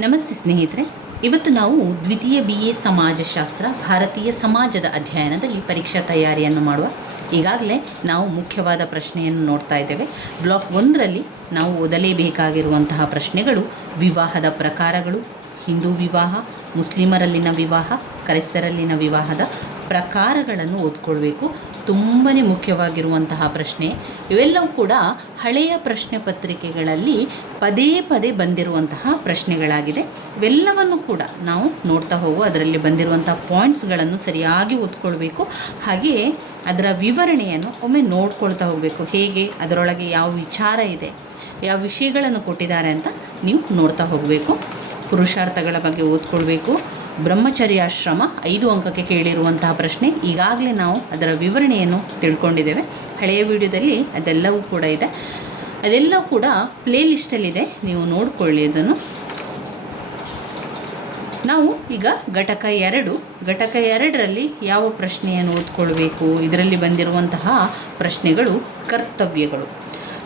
ನಮಸ್ತೆ ಸ್ನೇಹಿತರೆ, ಇವತ್ತು ನಾವು ದ್ವಿತೀಯ BA ಸಮಾಜಶಾಸ್ತ್ರ ಭಾರತೀಯ ಸಮಾಜದ ಅಧ್ಯಯನದಲ್ಲಿ ಪರೀಕ್ಷಾ ತಯಾರಿಯನ್ನು ಮಾಡುವ. ಈಗಾಗಲೇ ನಾವು ಮುಖ್ಯವಾದ ಪ್ರಶ್ನೆಯನ್ನು ನೋಡ್ತಾ ಇದ್ದೇವೆ. ಬ್ಲಾಕ್ 1ರಲ್ಲಿ ನಾವು ಓದಲೇಬೇಕಾಗಿರುವಂತಹ ಪ್ರಶ್ನೆಗಳು ವಿವಾಹದ ಪ್ರಕಾರಗಳು, ಹಿಂದೂ ವಿವಾಹ, ಮುಸ್ಲಿಮರಲ್ಲಿನ ವಿವಾಹ, ಕ್ರೈಸ್ತರಲ್ಲಿನ ವಿವಾಹದ ಪ್ರಕಾರಗಳನ್ನು ಓದ್ಕೊಳ್ಬೇಕು. ತುಂಬಾ ಮುಖ್ಯವಾಗಿರುವಂತಹ ಪ್ರಶ್ನೆ. ಇವೆಲ್ಲವೂ ಕೂಡ ಹಳೆಯ ಪ್ರಶ್ನೆ ಪತ್ರಿಕೆಗಳಲ್ಲಿ ಪದೇ ಪದೇ ಬಂದಿರುವಂತಹ ಪ್ರಶ್ನೆಗಳಾಗಿದೆ. ಇವೆಲ್ಲವನ್ನು ಕೂಡ ನಾವು ನೋಡ್ತಾ ಹೋಗುವ. ಅದರಲ್ಲಿ ಬಂದಿರುವಂತಹ ಪಾಯಿಂಟ್ಸ್ಗಳನ್ನು ಸರಿಯಾಗಿ ಓದ್ಕೊಳ್ಬೇಕು. ಹಾಗೆಯೇ ಅದರ ವಿವರಣೆಯನ್ನು ಒಮ್ಮೆ ನೋಡ್ಕೊಳ್ತಾ ಹೋಗಬೇಕು. ಹೇಗೆ ಅದರೊಳಗೆ ಯಾವ ವಿಚಾರ ಇದೆ, ಯಾವ ವಿಷಯಗಳನ್ನು ಕೊಟ್ಟಿದ್ದಾರೆ ಅಂತ ನೀವು ನೋಡ್ತಾ ಹೋಗಬೇಕು. ಪುರುಷಾರ್ಥಗಳ ಬಗ್ಗೆ ಓದ್ಕೊಳ್ಬೇಕು. ಬ್ರಹ್ಮಚರ್ಯಾಶ್ರಮ 5 ಅಂಕಕ್ಕೆ ಕೇಳಿರುವಂತಹ ಪ್ರಶ್ನೆ. ಈಗಾಗಲೇ ನಾವು ಅದರ ವಿವರಣೆಯನ್ನು ತಿಳ್ಕೊಂಡಿದ್ದೇವೆ. ಹಳೆಯ ವಿಡಿಯೋದಲ್ಲಿ ಅದೆಲ್ಲವೂ ಕೂಡ ಇದೆ. ಅದೆಲ್ಲವೂ ಕೂಡ ಪ್ಲೇ ಲಿಸ್ಟಲ್ಲಿದೆ, ನೀವು ನೋಡಿಕೊಳ್ಳಿ ಅದನ್ನು. ನಾವು ಈಗ ಘಟಕ 2ರಲ್ಲಿ ಯಾವ ಪ್ರಶ್ನೆಯನ್ನು ಓದ್ಕೊಳ್ಬೇಕು. ಇದರಲ್ಲಿ ಬಂದಿರುವಂತಹ ಪ್ರಶ್ನೆಗಳು ಕರ್ತವ್ಯಗಳು.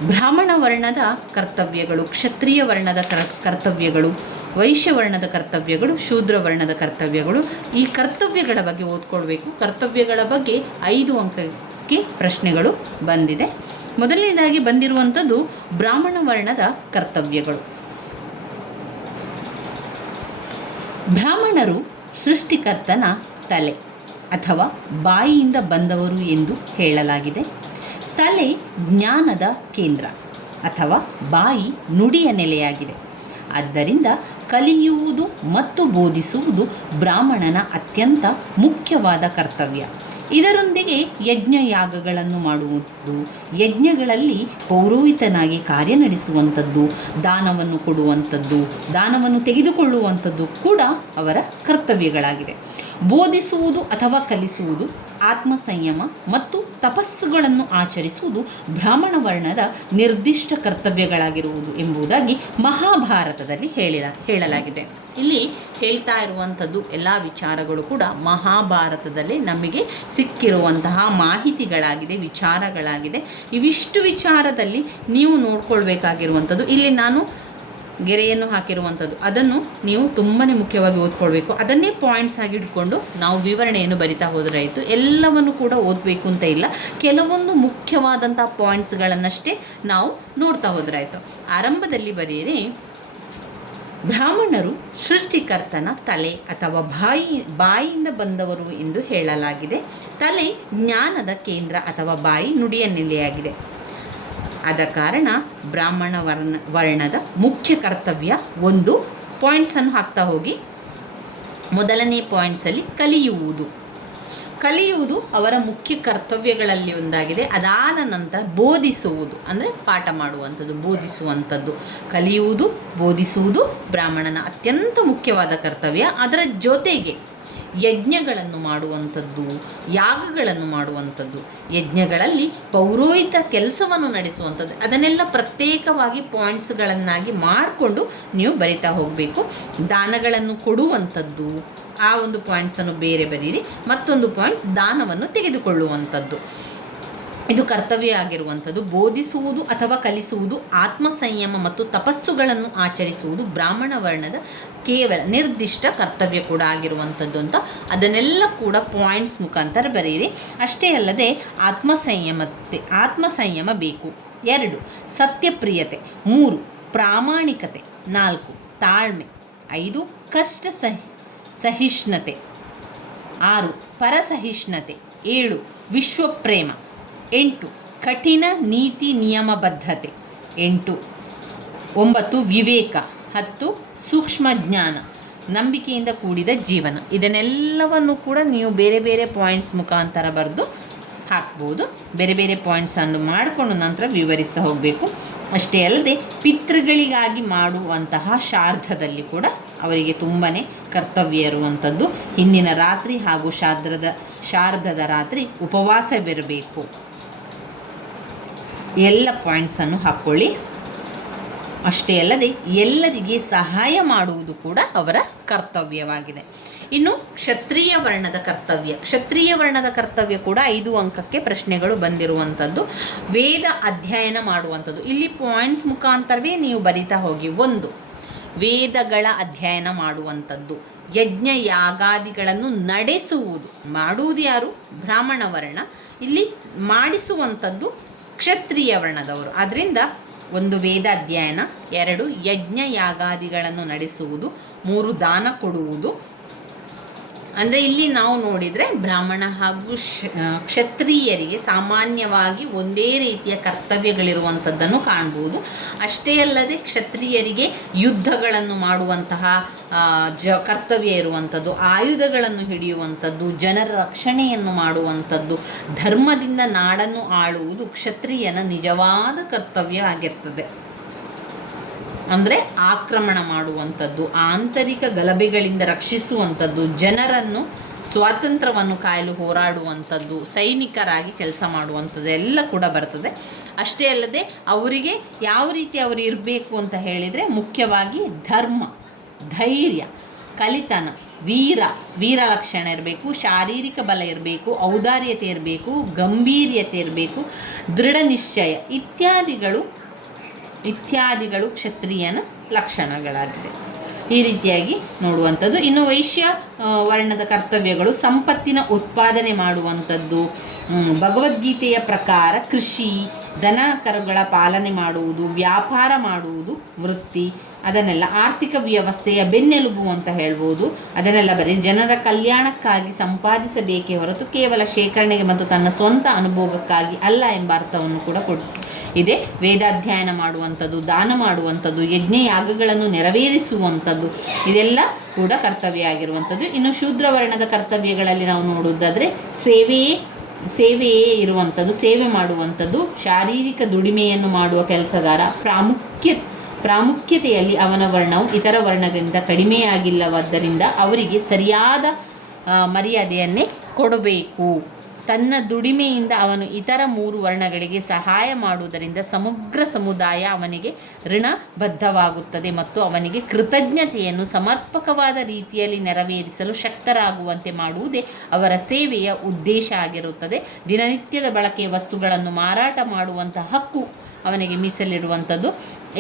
ಬ್ರಾಹ್ಮಣ ವರ್ಣದ ಕರ್ತವ್ಯಗಳು, ಕ್ಷತ್ರಿಯ ವರ್ಣದ ಕರ್ತವ್ಯಗಳು, ವೈಶ್ಯ ವರ್ಣದ ಕರ್ತವ್ಯಗಳು, ಶೂದ್ರ ವರ್ಣದ ಕರ್ತವ್ಯಗಳು. ಈ ಕರ್ತವ್ಯಗಳ ಬಗ್ಗೆ ಓದ್ಕೊಳ್ಬೇಕು. ಕರ್ತವ್ಯಗಳ ಬಗ್ಗೆ 5 ಅಂಕಕ್ಕೆ ಪ್ರಶ್ನೆಗಳು ಬಂದಿದೆ. ಮೊದಲನೇದಾಗಿ ಬಂದಿರುವಂಥದ್ದು ಬ್ರಾಹ್ಮಣ ವರ್ಣದ ಕರ್ತವ್ಯಗಳು. ಬ್ರಾಹ್ಮಣರು ಸೃಷ್ಟಿಕರ್ತನ ತಲೆ ಅಥವಾ ಬಾಯಿಯಿಂದ ಬಂದವರು ಎಂದು ಹೇಳಲಾಗಿದೆ. ತಲೆ ಜ್ಞಾನದ ಕೇಂದ್ರ ಅಥವಾ ಬಾಯಿ ನುಡಿಯ ನೆಲೆಯಾಗಿದೆ. ಆದ್ದರಿಂದ ಕಲಿಯುವುದು ಮತ್ತು ಬೋಧಿಸುವುದು ಬ್ರಾಹ್ಮಣನ ಅತ್ಯಂತ ಮುಖ್ಯವಾದ ಕರ್ತವ್ಯ. ಇದರೊಂದಿಗೆ ಯಜ್ಞಯಾಗಗಳನ್ನು ಮಾಡುವುದು, ಯಜ್ಞಗಳಲ್ಲಿ ಪೌರೋಹಿತನಾಗಿ ಕಾರ್ಯನಡೆಸುವಂಥದ್ದು, ದಾನವನ್ನು ಕೊಡುವಂಥದ್ದು, ದಾನವನ್ನು ತೆಗೆದುಕೊಳ್ಳುವಂಥದ್ದು ಕೂಡ ಅವರ ಕರ್ತವ್ಯಗಳಾಗಿದೆ. ಬೋಧಿಸುವುದು ಅಥವಾ ಕಲಿಸುವುದು, ಆತ್ಮ ಸಂಯಮ ಮತ್ತು ತಪಸ್ಸುಗಳನ್ನು ಆಚರಿಸುವುದು ಬ್ರಾಹ್ಮಣ ವರ್ಣದ ನಿರ್ದಿಷ್ಟ ಕರ್ತವ್ಯಗಳಾಗಿರುವುದು ಎಂಬುದಾಗಿ ಮಹಾಭಾರತದಲ್ಲಿ ಹೇಳಲಾಗಿದೆ. ಇಲ್ಲಿ ಹೇಳ್ತಾ ಇರುವಂಥದ್ದು ಎಲ್ಲ ವಿಚಾರಗಳು ಕೂಡ ಮಹಾಭಾರತದಲ್ಲಿ ನಮಗೆ ಸಿಕ್ಕಿರುವಂತಹ ಮಾಹಿತಿಗಳಾಗಿದೆ, ವಿಚಾರಗಳಾಗಿದೆ. ಇವಿಷ್ಟು ವಿಚಾರದಲ್ಲಿ ನೀವು ನೋಡ್ಕೊಳ್ಬೇಕಾಗಿರುವಂಥದ್ದು, ಇಲ್ಲಿ ನಾನು ಗೆರೆಯನ್ನು ಹಾಕಿರುವಂಥದ್ದು, ಅದನ್ನು ನೀವು ತುಂಬಾ ಮುಖ್ಯವಾಗಿ ಓದ್ಕೊಳ್ಬೇಕು. ಅದನ್ನೇ ಪಾಯಿಂಟ್ಸ್ ಆಗಿ ಇಟ್ಕೊಂಡು ನಾವು ವಿವರಣೆಯನ್ನು ಬರಿತಾ ಹೋದರೆ ಆಯಿತು. ಎಲ್ಲವನ್ನು ಕೂಡ ಓದಬೇಕು ಅಂತ ಇಲ್ಲ, ಕೆಲವೊಂದು ಮುಖ್ಯವಾದಂಥ ಪಾಯಿಂಟ್ಸ್ಗಳನ್ನಷ್ಟೇ ನಾವು ನೋಡ್ತಾ ಹೋದರೆ ಆಯಿತು. ಆರಂಭದಲ್ಲಿ ಬರೆಯಿರಿ, ಬ್ರಾಹ್ಮಣರು ಸೃಷ್ಟಿಕರ್ತನ ತಲೆ ಅಥವಾ ಬಾಯಿಯಿಂದ ಬಂದವರು ಎಂದು ಹೇಳಲಾಗಿದೆ. ತಲೆ ಜ್ಞಾನದ ಕೇಂದ್ರ ಅಥವಾ ಬಾಯಿ ನುಡಿಯ ನೆಲೆಯಾಗಿದೆ. ಆದ ಕಾರಣ ಬ್ರಾಹ್ಮಣ ವರ್ಣದ ಮುಖ್ಯ ಕರ್ತವ್ಯ 1 ಪಾಯಿಂಟ್ಸನ್ನು ಹಾಕ್ತಾ ಹೋಗಿ. ಮೊದಲನೇ ಪಾಯಿಂಟ್ಸಲ್ಲಿ ಕಲಿಯುವುದು ಅವರ ಮುಖ್ಯ ಕರ್ತವ್ಯಗಳಲ್ಲಿ ಒಂದಾಗಿದೆ. ಅದಾದ ನಂತರ ಬೋಧಿಸುವುದು ಅಂದರೆ ಪಾಠ ಮಾಡುವಂಥದ್ದು, ಬೋಧಿಸುವಂಥದ್ದು. ಕಲಿಯುವುದು, ಬೋಧಿಸುವುದು ಬ್ರಾಹ್ಮಣನ ಅತ್ಯಂತ ಮುಖ್ಯವಾದ ಕರ್ತವ್ಯ. ಅದರ ಜೊತೆಗೆ ಯಜ್ಞಗಳನ್ನು ಮಾಡುವಂಥದ್ದು, ಯಾಗಗಳನ್ನು ಮಾಡುವಂಥದ್ದು, ಯಜ್ಞಗಳಲ್ಲಿ ಪೌರೋಹಿತ ಕೆಲಸವನ್ನು ನಡೆಸುವಂಥದ್ದು, ಅದನ್ನೆಲ್ಲ ಪ್ರತ್ಯೇಕವಾಗಿ ಪಾಯಿಂಟ್ಸ್ಗಳನ್ನಾಗಿ ಮಾಡಿಕೊಂಡು ನೀವು ಬರಿತಾ ಹೋಗಬೇಕು. ದಾನಗಳನ್ನು ಕೊಡುವಂಥದ್ದು, ಆ ಒಂದು ಪಾಯಿಂಟ್ಸನ್ನು ಬೇರೆ ಬರೀರಿ. ಮತ್ತೊಂದು ಪಾಯಿಂಟ್ಸ್ ದಾನವನ್ನು ತೆಗೆದುಕೊಳ್ಳುವಂಥದ್ದು, ಇದು ಕರ್ತವ್ಯ ಆಗಿರುವಂಥದ್ದು. ಬೋಧಿಸುವುದು ಅಥವಾ ಕಲಿಸುವುದು, ಆತ್ಮ ಸಂಯಮ ಮತ್ತು ತಪಸ್ಸುಗಳನ್ನು ಆಚರಿಸುವುದು ಬ್ರಾಹ್ಮಣ ವರ್ಣದ ಕೇವಲ ನಿರ್ದಿಷ್ಟ ಕರ್ತವ್ಯ ಕೂಡ ಆಗಿರುವಂಥದ್ದು ಅಂತ ಅದನ್ನೆಲ್ಲ ಕೂಡ ಪಾಯಿಂಟ್ಸ್ ಮುಖಾಂತರ ಬರೆಯಿರಿ. ಅಷ್ಟೇ ಅಲ್ಲದೆ ಆತ್ಮ ಸಂಯಮ ಬೇಕು. 2 ಸತ್ಯಪ್ರಿಯತೆ, 3 ಪ್ರಾಮಾಣಿಕತೆ, 4 ತಾಳ್ಮೆ, 5 ಕಷ್ಟ ಸಹಿಷ್ಣುತೆ, 6 ಪರಸಹಿಷ್ಣುತೆ, 7 ವಿಶ್ವಪ್ರೇಮ, 8 ಕಠಿಣ ನೀತಿ ನಿಯಮಬದ್ಧತೆ, 9 ವಿವೇಕ, 10 ಸೂಕ್ಷ್ಮ ಜ್ಞಾನ, ನಂಬಿಕೆಯಿಂದ ಕೂಡಿದ ಜೀವನ. ಇದನ್ನೆಲ್ಲವನ್ನು ಕೂಡ ನೀವು ಬೇರೆ ಬೇರೆ ಪಾಯಿಂಟ್ಸ್ ಮುಖಾಂತರ ಬರೆದು ಹಾಕ್ಬೋದು. ಬೇರೆ ಬೇರೆ ಪಾಯಿಂಟ್ಸನ್ನು ಮಾಡಿಕೊಂಡು ನಂತರ ವಿವರಿಸ್ತಾ ಹೋಗಬೇಕು. ಅಷ್ಟೇ ಅಲ್ಲದೆ ಪಿತೃಗಳಿಗಾಗಿ ಮಾಡುವಂತಹ ಶ್ರಾದ್ದದಲ್ಲಿ ಕೂಡ ಅವರಿಗೆ ತುಂಬಾ ಕರ್ತವ್ಯ ಇರುವಂಥದ್ದು. ಹಿಂದಿನ ರಾತ್ರಿ ಹಾಗೂ ಶಾರದದ ರಾತ್ರಿ ಉಪವಾಸವಿರಬೇಕು. ಎಲ್ಲ ಪಾಯಿಂಟ್ಸನ್ನು ಹಾಕ್ಕೊಳ್ಳಿ. ಅಷ್ಟೇ ಅಲ್ಲದೆ ಎಲ್ಲರಿಗೆ ಸಹಾಯ ಮಾಡುವುದು ಕೂಡ ಅವರ ಕರ್ತವ್ಯವಾಗಿದೆ. ಇನ್ನು ಕ್ಷತ್ರಿಯ ವರ್ಣದ ಕರ್ತವ್ಯ ಕೂಡ 5 ಅಂಕಕ್ಕೆ ಪ್ರಶ್ನೆಗಳು ಬಂದಿರುವಂಥದ್ದು. ವೇದ ಅಧ್ಯಯನ ಮಾಡುವಂಥದ್ದು. ಇಲ್ಲಿ ಪಾಯಿಂಟ್ಸ್ ಮುಖಾಂತರವೇ ನೀವು ಬರಿತಾ ಹೋಗಿ. 1 ವೇದಗಳ ಅಧ್ಯಯನ ಮಾಡುವಂಥದ್ದು, ಯಜ್ಞ ಯಾಗಾದಿಗಳನ್ನು ನಡೆಸುವುದು. ಮಾಡುವುದು ಯಾರು? ಬ್ರಾಹ್ಮಣ ವರ್ಣ. ಇಲ್ಲಿ ಮಾಡಿಸುವಂಥದ್ದು ಕ್ಷತ್ರಿಯ ವರ್ಣದವರು. ಆದ್ದರಿಂದ 1 ವೇದ ಅಧ್ಯಯನ, 2 ಯಜ್ಞ ಯಾಗಾದಿಗಳನ್ನು ನಡೆಸುವುದು, 3 ದಾನ ಕೊಡುವುದು. ಅಂದರೆ ಇಲ್ಲಿ ನಾವು ನೋಡಿದರೆ ಬ್ರಾಹ್ಮಣ ಹಾಗೂ ಕ್ಷತ್ರಿಯರಿಗೆ ಸಾಮಾನ್ಯವಾಗಿ ಒಂದೇ ರೀತಿಯ ಕರ್ತವ್ಯಗಳಿರುವಂಥದ್ದನ್ನು ಕಾಣ್ಬೋದು. ಅಷ್ಟೇ ಅಲ್ಲದೆ ಕ್ಷತ್ರಿಯರಿಗೆ ಯುದ್ಧಗಳನ್ನು ಮಾಡುವಂತಹ ಕರ್ತವ್ಯ ಇರುವಂಥದ್ದು, ಆಯುಧಗಳನ್ನು ಹಿಡಿಯುವಂಥದ್ದು, ಜನರ ರಕ್ಷಣೆಯನ್ನು ಮಾಡುವಂಥದ್ದು, ಧರ್ಮದಿಂದ ನಾಡನ್ನು ಆಳುವುದು ಕ್ಷತ್ರಿಯನ ನಿಜವಾದ ಕರ್ತವ್ಯ ಆಗಿರ್ತದೆ. ಅಂದರೆ ಆಕ್ರಮಣ ಮಾಡುವಂಥದ್ದು, ಆಂತರಿಕ ಗಲಭೆಗಳಿಂದ ರಕ್ಷಿಸುವಂಥದ್ದು, ಜನರನ್ನು ಸ್ವಾತಂತ್ರ್ಯವನ್ನು ಕಾಯಲು ಹೋರಾಡುವಂಥದ್ದು, ಸೈನಿಕರಾಗಿ ಕೆಲಸ ಮಾಡುವಂಥದ್ದು ಎಲ್ಲ ಕೂಡ ಬರ್ತದೆ. ಅಷ್ಟೇ ಅಲ್ಲದೆ ಅವರಿಗೆ ಯಾವ ರೀತಿ ಅವರು ಇರಬೇಕು ಅಂತ ಹೇಳಿದರೆ, ಮುಖ್ಯವಾಗಿ ಧರ್ಮ, ಧೈರ್ಯ, ಕಲಿತನ, ವೀರ ಲಕ್ಷಣ ಇರಬೇಕು, ಶಾರೀರಿಕ ಬಲ ಇರಬೇಕು, ಔದಾರ್ಯತೆ ಇರಬೇಕು, ಗಂಭೀರ್ಯತೆ ಇರಬೇಕು, ದೃಢ ನಿಶ್ಚಯ ಇತ್ಯಾದಿಗಳು ಕ್ಷತ್ರಿಯನ ಲಕ್ಷಣಗಳಾಗಿದೆ. ಈ ರೀತಿಯಾಗಿ ನೋಡುವಂಥದ್ದು. ಇನ್ನು ವೈಶ್ಯ ವರ್ಣದ ಕರ್ತವ್ಯಗಳು ಸಂಪತ್ತಿನ ಉತ್ಪಾದನೆ ಮಾಡುವಂಥದ್ದು, ಭಗವದ್ಗೀತೆಯ ಪ್ರಕಾರ ಕೃಷಿ, ದನ ಕರುಗಳ ಪಾಲನೆ ಮಾಡುವುದು, ವ್ಯಾಪಾರ ಮಾಡುವುದು ವೃತ್ತಿ, ಅದನ್ನೆಲ್ಲ ಆರ್ಥಿಕ ವ್ಯವಸ್ಥೆಯ ಬೆನ್ನೆಲುಬು ಅಂತ ಹೇಳ್ಬೋದು. ಅದನ್ನೆಲ್ಲ ಬರೀ ಜನರ ಕಲ್ಯಾಣಕ್ಕಾಗಿ ಸಂಪಾದಿಸಬೇಕೇ ಹೊರತು ಕೇವಲ ಶೇಖರಣೆಗೆ ಮತ್ತು ತನ್ನ ಸ್ವಂತ ಅನುಭೋಗಕ್ಕಾಗಿ ಅಲ್ಲ ಎಂಬ ಅರ್ಥವನ್ನು ಕೂಡ ಇದೆ. ವೇದಾಧ್ಯಯನ ಮಾಡುವಂಥದ್ದು, ದಾನ ಮಾಡುವಂಥದ್ದು, ಯಜ್ಞ ಯಾಗಗಳನ್ನು ನೆರವೇರಿಸುವಂಥದ್ದು, ಇದೆಲ್ಲ ಕೂಡ ಕರ್ತವ್ಯ ಆಗಿರುವಂಥದ್ದು. ಇನ್ನು ಶೂದ್ರ ವರ್ಣದ ಕರ್ತವ್ಯಗಳಲ್ಲಿ ನಾವು ನೋಡುವುದಾದರೆ ಸೇವೆಯೇ ಇರುವಂಥದ್ದು, ಸೇವೆ ಮಾಡುವಂಥದ್ದು, ಶಾರೀರಿಕ ದುಡಿಮೆಯನ್ನು ಮಾಡುವ ಕೆಲಸಗಾರ, ಪ್ರಾಮುಖ್ಯತೆಯಲ್ಲಿ ಅವನ ವರ್ಣವು ಇತರ ವರ್ಣಗಳಿಂದ ಕಡಿಮೆಯಾಗಿಲ್ಲವಾದ್ದರಿಂದ ಅವರಿಗೆ ಸರಿಯಾದ ಮರ್ಯಾದೆಯನ್ನೇ ಕೊಡಬೇಕು. ತನ್ನ ದುಡಿಮೆಯಿಂದ ಅವನು ಇತರ 3 ವರ್ಣಗಳಿಗೆ ಸಹಾಯ ಮಾಡುವುದರಿಂದ ಸಮಗ್ರ ಸಮುದಾಯ ಅವನಿಗೆ ಋಣಬದ್ಧವಾಗುತ್ತದೆ ಮತ್ತು ಅವನಿಗೆ ಕೃತಜ್ಞತೆಯನ್ನು ಸಮರ್ಪಕವಾದ ರೀತಿಯಲ್ಲಿ ನೆರವೇರಿಸಲು ಶಕ್ತರಾಗುವಂತೆ ಮಾಡುವುದೇ ಅವರ ಸೇವೆಯ ಉದ್ದೇಶ ಆಗಿರುತ್ತದೆ. ದಿನನಿತ್ಯದ ಬಳಕೆಯ ವಸ್ತುಗಳನ್ನು ಮಾರಾಟ ಮಾಡುವಂತಹ ಹಕ್ಕು ಅವನಿಗೆ ಮೀಸಲಿರುವಂಥದ್ದು.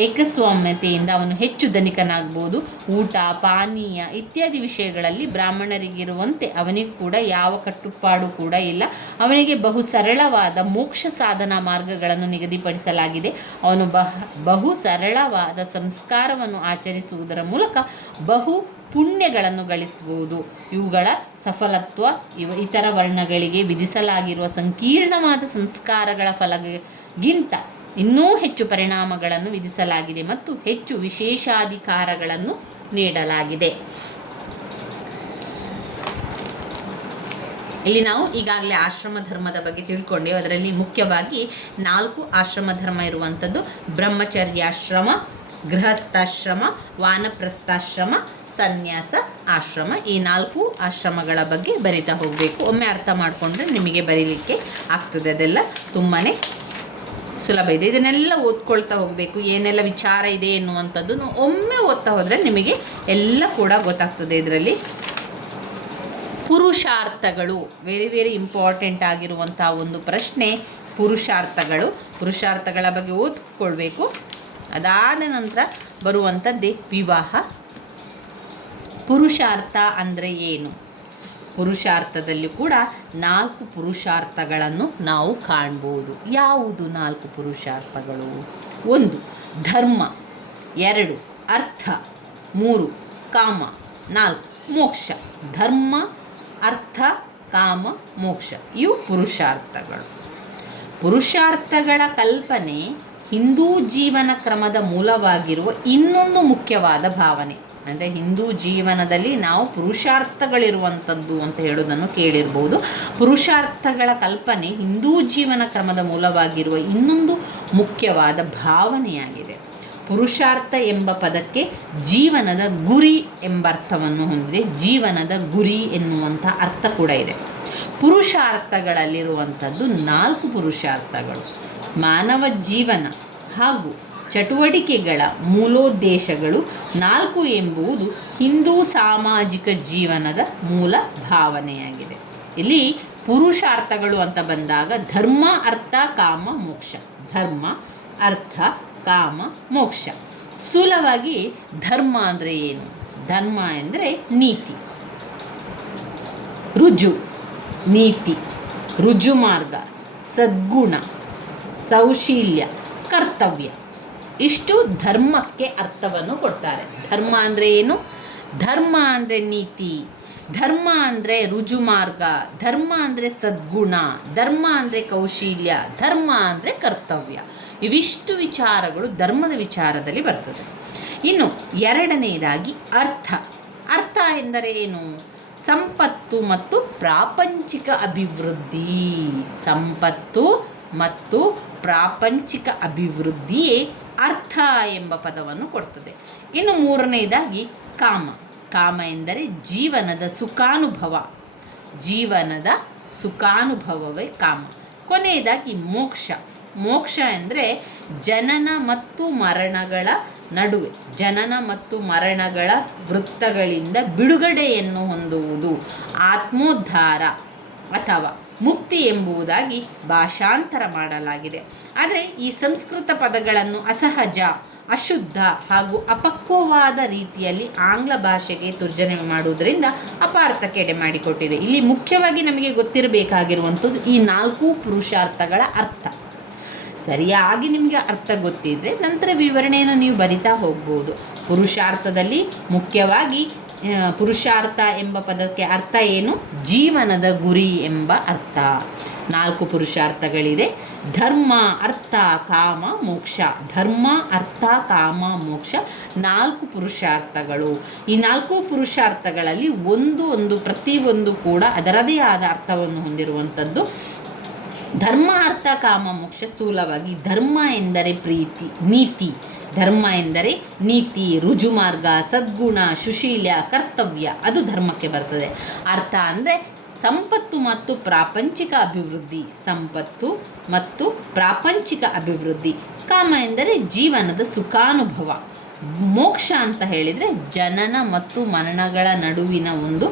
ಏಕಸ್ವಾಮ್ಯತೆಯಿಂದ ಅವನು ಹೆಚ್ಚು ಧನಿಕನಾಗ್ಬೋದು. ಊಟ, ಪಾನೀಯ ಇತ್ಯಾದಿ ವಿಷಯಗಳಲ್ಲಿ ಬ್ರಾಹ್ಮಣರಿಗಿರುವಂತೆ ಅವನಿಗೂ ಕೂಡ ಯಾವ ಕಟ್ಟುಪಾಡು ಕೂಡ ಇಲ್ಲ. ಅವನಿಗೆ ಬಹು ಸರಳವಾದ ಮೋಕ್ಷ ಸಾಧನಾ ಮಾರ್ಗಗಳನ್ನು ನಿಗದಿಪಡಿಸಲಾಗಿದೆ. ಅವನು ಬಹು ಸರಳವಾದ ಸಂಸ್ಕಾರವನ್ನು ಆಚರಿಸುವುದರ ಮೂಲಕ ಬಹು ಪುಣ್ಯಗಳನ್ನು ಗಳಿಸಬಹುದು. ಇವುಗಳ ಸಫಲತ್ವ ಇತರ ವರ್ಣಗಳಿಗೆ ವಿಧಿಸಲಾಗಿರುವ ಸಂಕೀರ್ಣವಾದ ಸಂಸ್ಕಾರಗಳ ಫಲಗಿಂತ ಇನ್ನೂ ಹೆಚ್ಚು ಪರಿಣಾಮಗಳನ್ನು ವಿಧಿಸಲಾಗಿದೆ ಮತ್ತು ಹೆಚ್ಚು ವಿಶೇಷಾಧಿಕಾರಗಳನ್ನು ನೀಡಲಾಗಿದೆ. ಇಲ್ಲಿ ನಾವು ಈಗಾಗಲೇ ಆಶ್ರಮ ಧರ್ಮದ ಬಗ್ಗೆ ತಿಳ್ಕೊಂಡೆವು. ಅದರಲ್ಲಿ ಮುಖ್ಯವಾಗಿ 4 ಆಶ್ರಮ ಧರ್ಮ ಇರುವಂಥದ್ದು: ಬ್ರಹ್ಮಚರ್ಯಾಶ್ರಮ, ಗೃಹಸ್ಥಾಶ್ರಮ, ವಾನಪ್ರಸ್ಥಾಶ್ರಮ, ಸನ್ಯಾಸ ಆಶ್ರಮ. ಈ 4 ಆಶ್ರಮಗಳ ಬಗ್ಗೆ ಬರಿತಾ ಹೋಗಬೇಕು. ಒಮ್ಮೆ ಅರ್ಥ ಮಾಡಿಕೊಂಡ್ರೆ ನಿಮಗೆ ಬರೀಲಿಕ್ಕೆ ಆಗ್ತದೆ. ಅದೆಲ್ಲ ತುಂಬಾ ಸುಲಭ ಇದೆ. ಇದನ್ನೆಲ್ಲ ಓದ್ಕೊಳ್ತಾ ಹೋಗಬೇಕು. ಏನೆಲ್ಲ ವಿಚಾರ ಇದೆ ಎನ್ನುವಂಥದ್ದು ಒಮ್ಮೆ ಓದ್ತಾ ಹೋದರೆ ನಿಮಗೆ ಎಲ್ಲ ಕೂಡ ಗೊತ್ತಾಗ್ತದೆ. ಇದರಲ್ಲಿ ಪುರುಷಾರ್ಥಗಳು ವೆರಿ ಇಂಪಾರ್ಟೆಂಟ್ ಆಗಿರುವಂಥ ಒಂದು ಪ್ರಶ್ನೆ. ಪುರುಷಾರ್ಥಗಳ ಬಗ್ಗೆ ಓದ್ಕೊಳ್ಬೇಕು. ಅದಾದ ನಂತರ ಬರುವಂಥದ್ದೇ ವಿವಾಹ. ಪುರುಷಾರ್ಥ ಅಂದರೆ ಏನು? ಪುರುಷಾರ್ಥದಲ್ಲಿ ಕೂಡ 4 ಪುರುಷಾರ್ಥಗಳನ್ನು ನಾವು ಕಾಣ್ಬೋದು. ಯಾವುದು 4 ಪುರುಷಾರ್ಥಗಳು? 1 ಧರ್ಮ, 2 ಅರ್ಥ, 3 ಕಾಮ, 4 ಮೋಕ್ಷ. ಧರ್ಮ, ಅರ್ಥ, ಕಾಮ, ಮೋಕ್ಷ ಇವು ಪುರುಷಾರ್ಥಗಳ ಕಲ್ಪನೆ ಹಿಂದೂ ಜೀವನ ಕ್ರಮದ ಮೂಲವಾಗಿರುವ ಇನ್ನೊಂದು ಮುಖ್ಯವಾದ ಭಾವನೆ. ಅಂದರೆ ಹಿಂದೂ ಜೀವನದಲ್ಲಿ ನಾವು ಪುರುಷಾರ್ಥಗಳಿರುವಂಥದ್ದು ಅಂತ ಹೇಳೋದನ್ನು ಕೇಳಿರ್ಬೋದು. ಪುರುಷಾರ್ಥಗಳ ಕಲ್ಪನೆ ಹಿಂದೂ ಜೀವನ ಕ್ರಮದ ಮೂಲವಾಗಿರುವ ಇನ್ನೊಂದು ಮುಖ್ಯವಾದ ಭಾವನೆಯಾಗಿದೆ. ಪುರುಷಾರ್ಥ ಎಂಬ ಪದಕ್ಕೆ ಜೀವನದ ಗುರಿ ಎಂಬ ಅರ್ಥವನ್ನು ಹೊಂದಿದೆ. ಜೀವನದ ಗುರಿ ಎನ್ನುವಂಥ ಅರ್ಥ ಕೂಡ ಇದೆ. ಪುರುಷಾರ್ಥಗಳಲ್ಲಿರುವಂಥದ್ದು 4 ಪುರುಷಾರ್ಥಗಳು. ಮಾನವ ಜೀವನ ಹಾಗೂ ಚಟುವಟಿಕೆಗಳ ಮೂಲೋದ್ದೇಶಗಳು 4 ಎಂಬುದು ಹಿಂದೂ ಸಾಮಾಜಿಕ ಜೀವನದ ಮೂಲ ಭಾವನೆಯಾಗಿದೆ. ಇಲ್ಲಿ ಪುರುಷಾರ್ಥಗಳು ಅಂತ ಬಂದಾಗ ಧರ್ಮ, ಅರ್ಥ, ಕಾಮ, ಮೋಕ್ಷ. ಧರ್ಮ, ಅರ್ಥ, ಕಾಮ, ಮೋಕ್ಷ ಸ್ಥೂಲವಾಗಿ ಧರ್ಮ ಅಂದರೆ ಏನು? ಧರ್ಮ ಎಂದರೆ ನೀತಿ, ರುಜು ನೀತಿ, ರುಜು ಮಾರ್ಗ, ಸದ್ಗುಣ, ಸೌಶೀಲ್ಯ, ಕರ್ತವ್ಯ. ಇಷ್ಟು ಧರ್ಮಕ್ಕೆ ಅರ್ಥವನ್ನು ಕೊಡ್ತಾರೆ. ಧರ್ಮ ಅಂದರೆ ಏನು? ಧರ್ಮ ಅಂದರೆ ನೀತಿ, ಧರ್ಮ ಅಂದರೆ ರುಜು ಮಾರ್ಗ, ಧರ್ಮ ಅಂದರೆ ಸದ್ಗುಣ, ಧರ್ಮ ಅಂದರೆ ಕೌಶಲ್ಯ, ಧರ್ಮ ಅಂದರೆ ಕರ್ತವ್ಯ. ಇವಿಷ್ಟು ವಿಚಾರಗಳು ಧರ್ಮದ ವಿಚಾರದಲ್ಲಿ ಬರ್ತದೆ. ಇನ್ನು ಎರಡನೆಯದಾಗಿ ಅರ್ಥ. ಅರ್ಥ ಎಂದರೆ ಏನು? ಸಂಪತ್ತು ಮತ್ತು ಪ್ರಾಪಂಚಿಕ ಅಭಿವೃದ್ಧಿ. ಸಂಪತ್ತು ಮತ್ತು ಪ್ರಾಪಂಚಿಕ ಅಭಿವೃದ್ಧಿಯೇ ಅರ್ಥ ಎಂಬ ಪದವನ್ನು ಕೊಡ್ತದೆ. ಇನ್ನು ಮೂರನೆಯದಾಗಿ ಕಾಮ. ಕಾಮ ಎಂದರೆ ಜೀವನದ ಸುಖಾನುಭವ. ಜೀವನದ ಸುಖಾನುಭವವೇ ಕಾಮ. ಕೊನೆಯದಾಗಿ ಮೋಕ್ಷ. ಮೋಕ್ಷ ಎಂದರೆ ಜನನ ಮತ್ತು ಮರಣಗಳ ನಡುವೆ, ಜನನ ಮತ್ತು ಮರಣಗಳ ವೃತ್ತಗಳಿಂದ ಬಿಡುಗಡೆಯನ್ನು ಹೊಂದುವುದು, ಆತ್ಮೋದ್ಧಾರ ಅಥವಾ ಮುಕ್ತಿ ಎಂಬುದಾಗಿ ಭಾಷಾಂತರ ಮಾಡಲಾಗಿದೆ. ಆದರೆ ಈ ಸಂಸ್ಕೃತ ಪದಗಳನ್ನು ಅಸಹಜ, ಅಶುದ್ಧ ಹಾಗೂ ಅಪಕ್ವವಾದ ರೀತಿಯಲ್ಲಿ ಆಂಗ್ಲ ಭಾಷೆಗೆ ತರ್ಜಮೆ ಮಾಡುವುದರಿಂದ ಅಪಾರ್ಥಕ್ಕೆ ಎಡೆ ಮಾಡಿಕೊಟ್ಟಿದೆ. ಇಲ್ಲಿ ಮುಖ್ಯವಾಗಿ ನಮಗೆ ಗೊತ್ತಿರಬೇಕಾಗಿರುವಂಥದ್ದು ಈ 4 ಪುರುಷಾರ್ಥಗಳ ಅರ್ಥ. ಸರಿಯಾಗಿ ನಿಮಗೆ ಅರ್ಥ ಗೊತ್ತಿದ್ದರೆ ನಂತರ ವಿವರಣೆಯನ್ನು ನೀವು ಬರಿತಾ ಹೋಗ್ಬೋದು. ಪುರುಷಾರ್ಥದಲ್ಲಿ ಮುಖ್ಯವಾಗಿ ಪುರುಷಾರ್ಥ ಎಂಬ ಪದಕ್ಕೆ ಅರ್ಥ ಏನು? ಜೀವನದ ಗುರಿ ಎಂಬ ಅರ್ಥ. 4 ಪುರುಷಾರ್ಥಗಳಿದೆ: ಧರ್ಮ, ಅರ್ಥ, ಕಾಮ, ಮೋಕ್ಷ. ಧರ್ಮ, ಅರ್ಥ, ಕಾಮ, ಮೋಕ್ಷ 4 ಪುರುಷಾರ್ಥಗಳು. ಈ 4 ಪುರುಷಾರ್ಥಗಳಲ್ಲಿ ಒಂದು ಪ್ರತಿಯೊಂದು ಕೂಡ ಅದರದೇ ಆದ ಅರ್ಥವನ್ನು ಹೊಂದಿರುವಂಥದ್ದು. ಧರ್ಮ, ಅರ್ಥ, ಕಾಮ, ಮೋಕ್ಷ ಸ್ಥೂಲವಾಗಿ ಧರ್ಮ ಎಂದರೆ ಪ್ರೀತಿ, ನೀತಿ. ಧರ್ಮ ಎಂದರೆ ನೀತಿ, ರುಜುಮಾರ್ಗ, ಸದ್ಗುಣ, ಸುಶೀಲ್ಯ, ಕರ್ತವ್ಯ, ಅದು ಧರ್ಮಕ್ಕೆ ಬರ್ತದೆ. ಅರ್ಥ ಅಂದರೆ ಸಂಪತ್ತು ಮತ್ತು ಪ್ರಾಪಂಚಿಕ ಅಭಿವೃದ್ಧಿ. ಸಂಪತ್ತು ಮತ್ತು ಪ್ರಾಪಂಚಿಕ ಅಭಿವೃದ್ಧಿ. ಕಾಮ ಎಂದರೆ ಜೀವನದ ಸುಖಾನುಭವ. ಮೋಕ್ಷ ಅಂತ ಹೇಳಿದರೆ ಜನನ ಮತ್ತು ಮರಣಗಳ ನಡುವಿನ ಒಂದು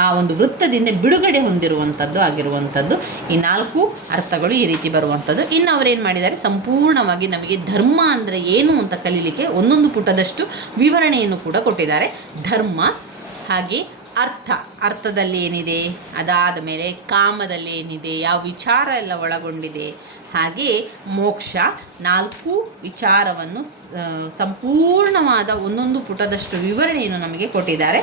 ಆ ಒಂದು ವೃತ್ತದಿಂದ ಬಿಡುಗಡೆ ಹೊಂದಿರುವಂಥದ್ದು ಆಗಿರುವಂಥದ್ದು. ಈ 4 ಅರ್ಥಗಳು ಈ ರೀತಿ ಬರುವಂಥದ್ದು. ಇನ್ನು ಅವರೇನು ಮಾಡಿದ್ದಾರೆ, ಸಂಪೂರ್ಣವಾಗಿ ನಮಗೆ ಧರ್ಮ ಅಂದರೆ ಏನು ಅಂತ ಕಲೀಲಿಕ್ಕೆ ಒಂದೊಂದು ಪುಟದಷ್ಟು ವಿವರಣೆಯನ್ನು ಕೂಡ ಕೊಟ್ಟಿದ್ದಾರೆ. ಧರ್ಮ, ಹಾಗೆ ಅರ್ಥದಲ್ಲಿ ಏನಿದೆ, ಅದಾದ ಮೇಲೆ ಕಾಮದಲ್ಲಿ ಏನಿದೆ, ಯಾವ ವಿಚಾರ ಎಲ್ಲ ಒಳಗೊಂಡಿದೆ, ಹಾಗೆ ಮೋಕ್ಷ 4 ವಿಚಾರವನ್ನು ಸಂಪೂರ್ಣವಾದ ಒಂದೊಂದು ಪುಟದಷ್ಟು ವಿವರಣೆಯನ್ನು ನಮಗೆ ಕೊಟ್ಟಿದ್ದಾರೆ.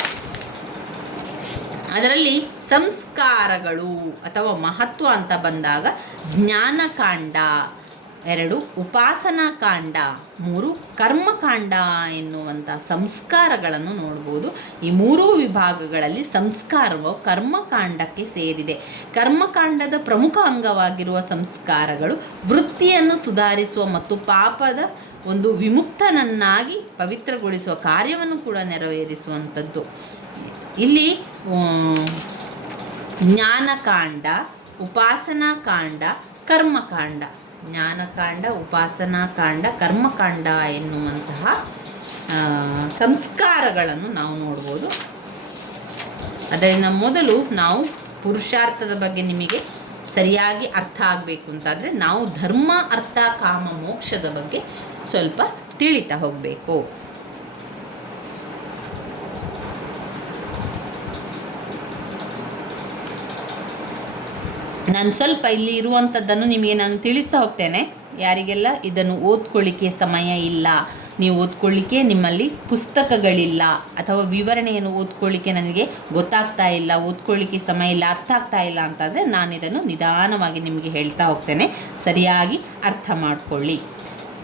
ಅದರಲ್ಲಿ ಸಂಸ್ಕಾರಗಳು ಅಥವಾ ಮಹತ್ವ ಅಂತ ಬಂದಾಗ ಜ್ಞಾನಕಾಂಡ 2, ಉಪಾಸನಾ ಕಾಂಡ 3, ಕರ್ಮಕಾಂಡ ಎನ್ನುವಂಥ ಸಂಸ್ಕಾರಗಳನ್ನು ನೋಡ್ಬೋದು. ಈ 3 ವಿಭಾಗಗಳಲ್ಲಿ ಸಂಸ್ಕಾರವು ಕರ್ಮಕಾಂಡಕ್ಕೆ ಸೇರಿದೆ. ಕರ್ಮಕಾಂಡದ ಪ್ರಮುಖ ಅಂಗವಾಗಿರುವ ಸಂಸ್ಕಾರಗಳು ವೃತ್ತಿಯನ್ನು ಸುಧಾರಿಸುವ ಮತ್ತು ಪಾಪದ ಒಂದು ವಿಮುಕ್ತನನ್ನಾಗಿ ಪವಿತ್ರಗೊಳಿಸುವ ಕಾರ್ಯವನ್ನು ಕೂಡ ನೆರವೇರಿಸುವಂಥದ್ದು. ಇಲ್ಲಿ ಜ್ಞಾನಕಾಂಡ, ಉಪಾಸನಾ ಕಾಂಡ, ಕರ್ಮಕಾಂಡ, ಜ್ಞಾನಕಾಂಡ, ಉಪಾಸನಾ ಕಾಂಡ, ಕರ್ಮಕಾಂಡ ಎನ್ನುವಂತಹ ಸಂಸ್ಕಾರಗಳನ್ನು ನಾವು ನೋಡ್ಬೋದು. ಅದರಿಂದ ಮೊದಲು ನಾವು ಪುರುಷಾರ್ಥದ ಬಗ್ಗೆ ನಿಮಗೆ ಸರಿಯಾಗಿ ಅರ್ಥ ಆಗಬೇಕು ಅಂತಾದರೆ ನಾವು ಧರ್ಮ, ಅರ್ಥ, ಕಾಮ, ಮೋಕ್ಷದ ಬಗ್ಗೆ ಸ್ವಲ್ಪ ತಿಳಿತಾ ಹೋಗಬೇಕು. ನಾನು ಸ್ವಲ್ಪ ಇಲ್ಲಿ ಇರುವಂಥದ್ದನ್ನು ನಿಮಗೆ ನಾನು ತಿಳಿಸ್ತಾ ಹೋಗ್ತೇನೆ. ಯಾರಿಗೆಲ್ಲ ಇದನ್ನು ಓದ್ಕೊಳ್ಳಿಕ್ಕೆ ಸಮಯ ಇಲ್ಲ, ನೀವು ಓದ್ಕೊಳ್ಳಿಕ್ಕೆ ನಿಮ್ಮಲ್ಲಿ ಪುಸ್ತಕಗಳಿಲ್ಲ, ಅಥವಾ ವಿವರಣೆಯನ್ನು ಓದ್ಕೊಳ್ಳಿಕ್ಕೆ ನನಗೆ ಗೊತ್ತಾಗ್ತಾ ಇಲ್ಲ, ಓದ್ಕೊಳ್ಳಿಕ್ಕೆ ಸಮಯ ಇಲ್ಲ, ಅರ್ಥ ಆಗ್ತಾ ಇಲ್ಲ ಅಂತಾದರೆ ನಾನು ಇದನ್ನು ನಿಧಾನವಾಗಿ ನಿಮಗೆ ಹೇಳ್ತಾ ಹೋಗ್ತೇನೆ. ಸರಿಯಾಗಿ ಅರ್ಥ ಮಾಡಿಕೊಳ್ಳಿ.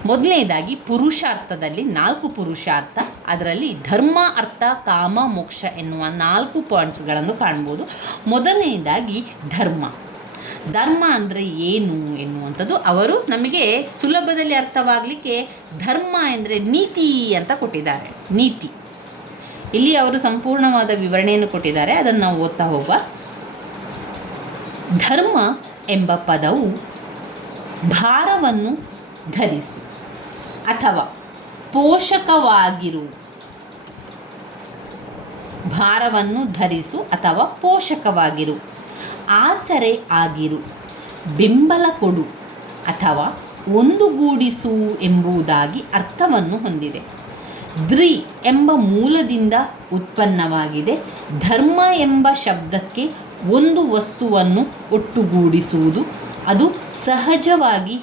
ಮೊದಲನೇದಾಗಿ ಪುರುಷಾರ್ಥದಲ್ಲಿ 4 ಪುರುಷಾರ್ಥ. ಅದರಲ್ಲಿ ಧರ್ಮ, ಅರ್ಥ, ಕಾಮ, ಮೋಕ್ಷ ಎನ್ನುವ 4 ಪಾಯಿಂಟ್ಸ್ಗಳನ್ನು ಕಾಣ್ಬೋದು. ಮೊದಲನೇದಾಗಿ ಧರ್ಮ. ಧರ್ಮ ಅಂದರೆ ಏನು ಎನ್ನುವಂಥದ್ದು ಅವರು ನಮಗೆ ಸುಲಭದಲ್ಲಿ ಅರ್ಥವಾಗಲಿಕ್ಕೆ ಧರ್ಮ ಎಂದರೆ ನೀತಿ ಅಂತ ಕೊಟ್ಟಿದ್ದಾರೆ. ನೀತಿ ಇಲ್ಲಿ ಅವರು ಸಂಪೂರ್ಣವಾದ ವಿವರಣೆಯನ್ನು ಕೊಟ್ಟಿದ್ದಾರೆ, ಅದನ್ನು ನಾವು ಓದ್ತಾ ಹೋಗುವ. ಧರ್ಮ ಎಂಬ ಪದವು ಭಾರವನ್ನು ಧರಿಸು ಅಥವಾ ಪೋಷಕವಾಗಿರು, ಭಾರವನ್ನು ಧರಿಸು ಅಥವಾ ಪೋಷಕವಾಗಿರು, ಆಸರೆ ಆಗಿರು, ಬೆಂಬಲ ಕೊಡು ಅಥವಾ ಒಂದುಗೂಡಿಸು ಎಂಬುದಾಗಿ ಅರ್ಥವನ್ನು ಹೊಂದಿದೆ. ದ್ರಿ ಎಂಬ ಮೂಲದಿಂದ ಉತ್ಪನ್ನವಾಗಿದೆ. ಧರ್ಮ ಎಂಬ ಶಬ್ದಕ್ಕೆ ಒಂದು ವಸ್ತುವನ್ನು ಒಟ್ಟುಗೂಡಿಸುವುದು, ಅದು ಸಹಜವಾಗಿ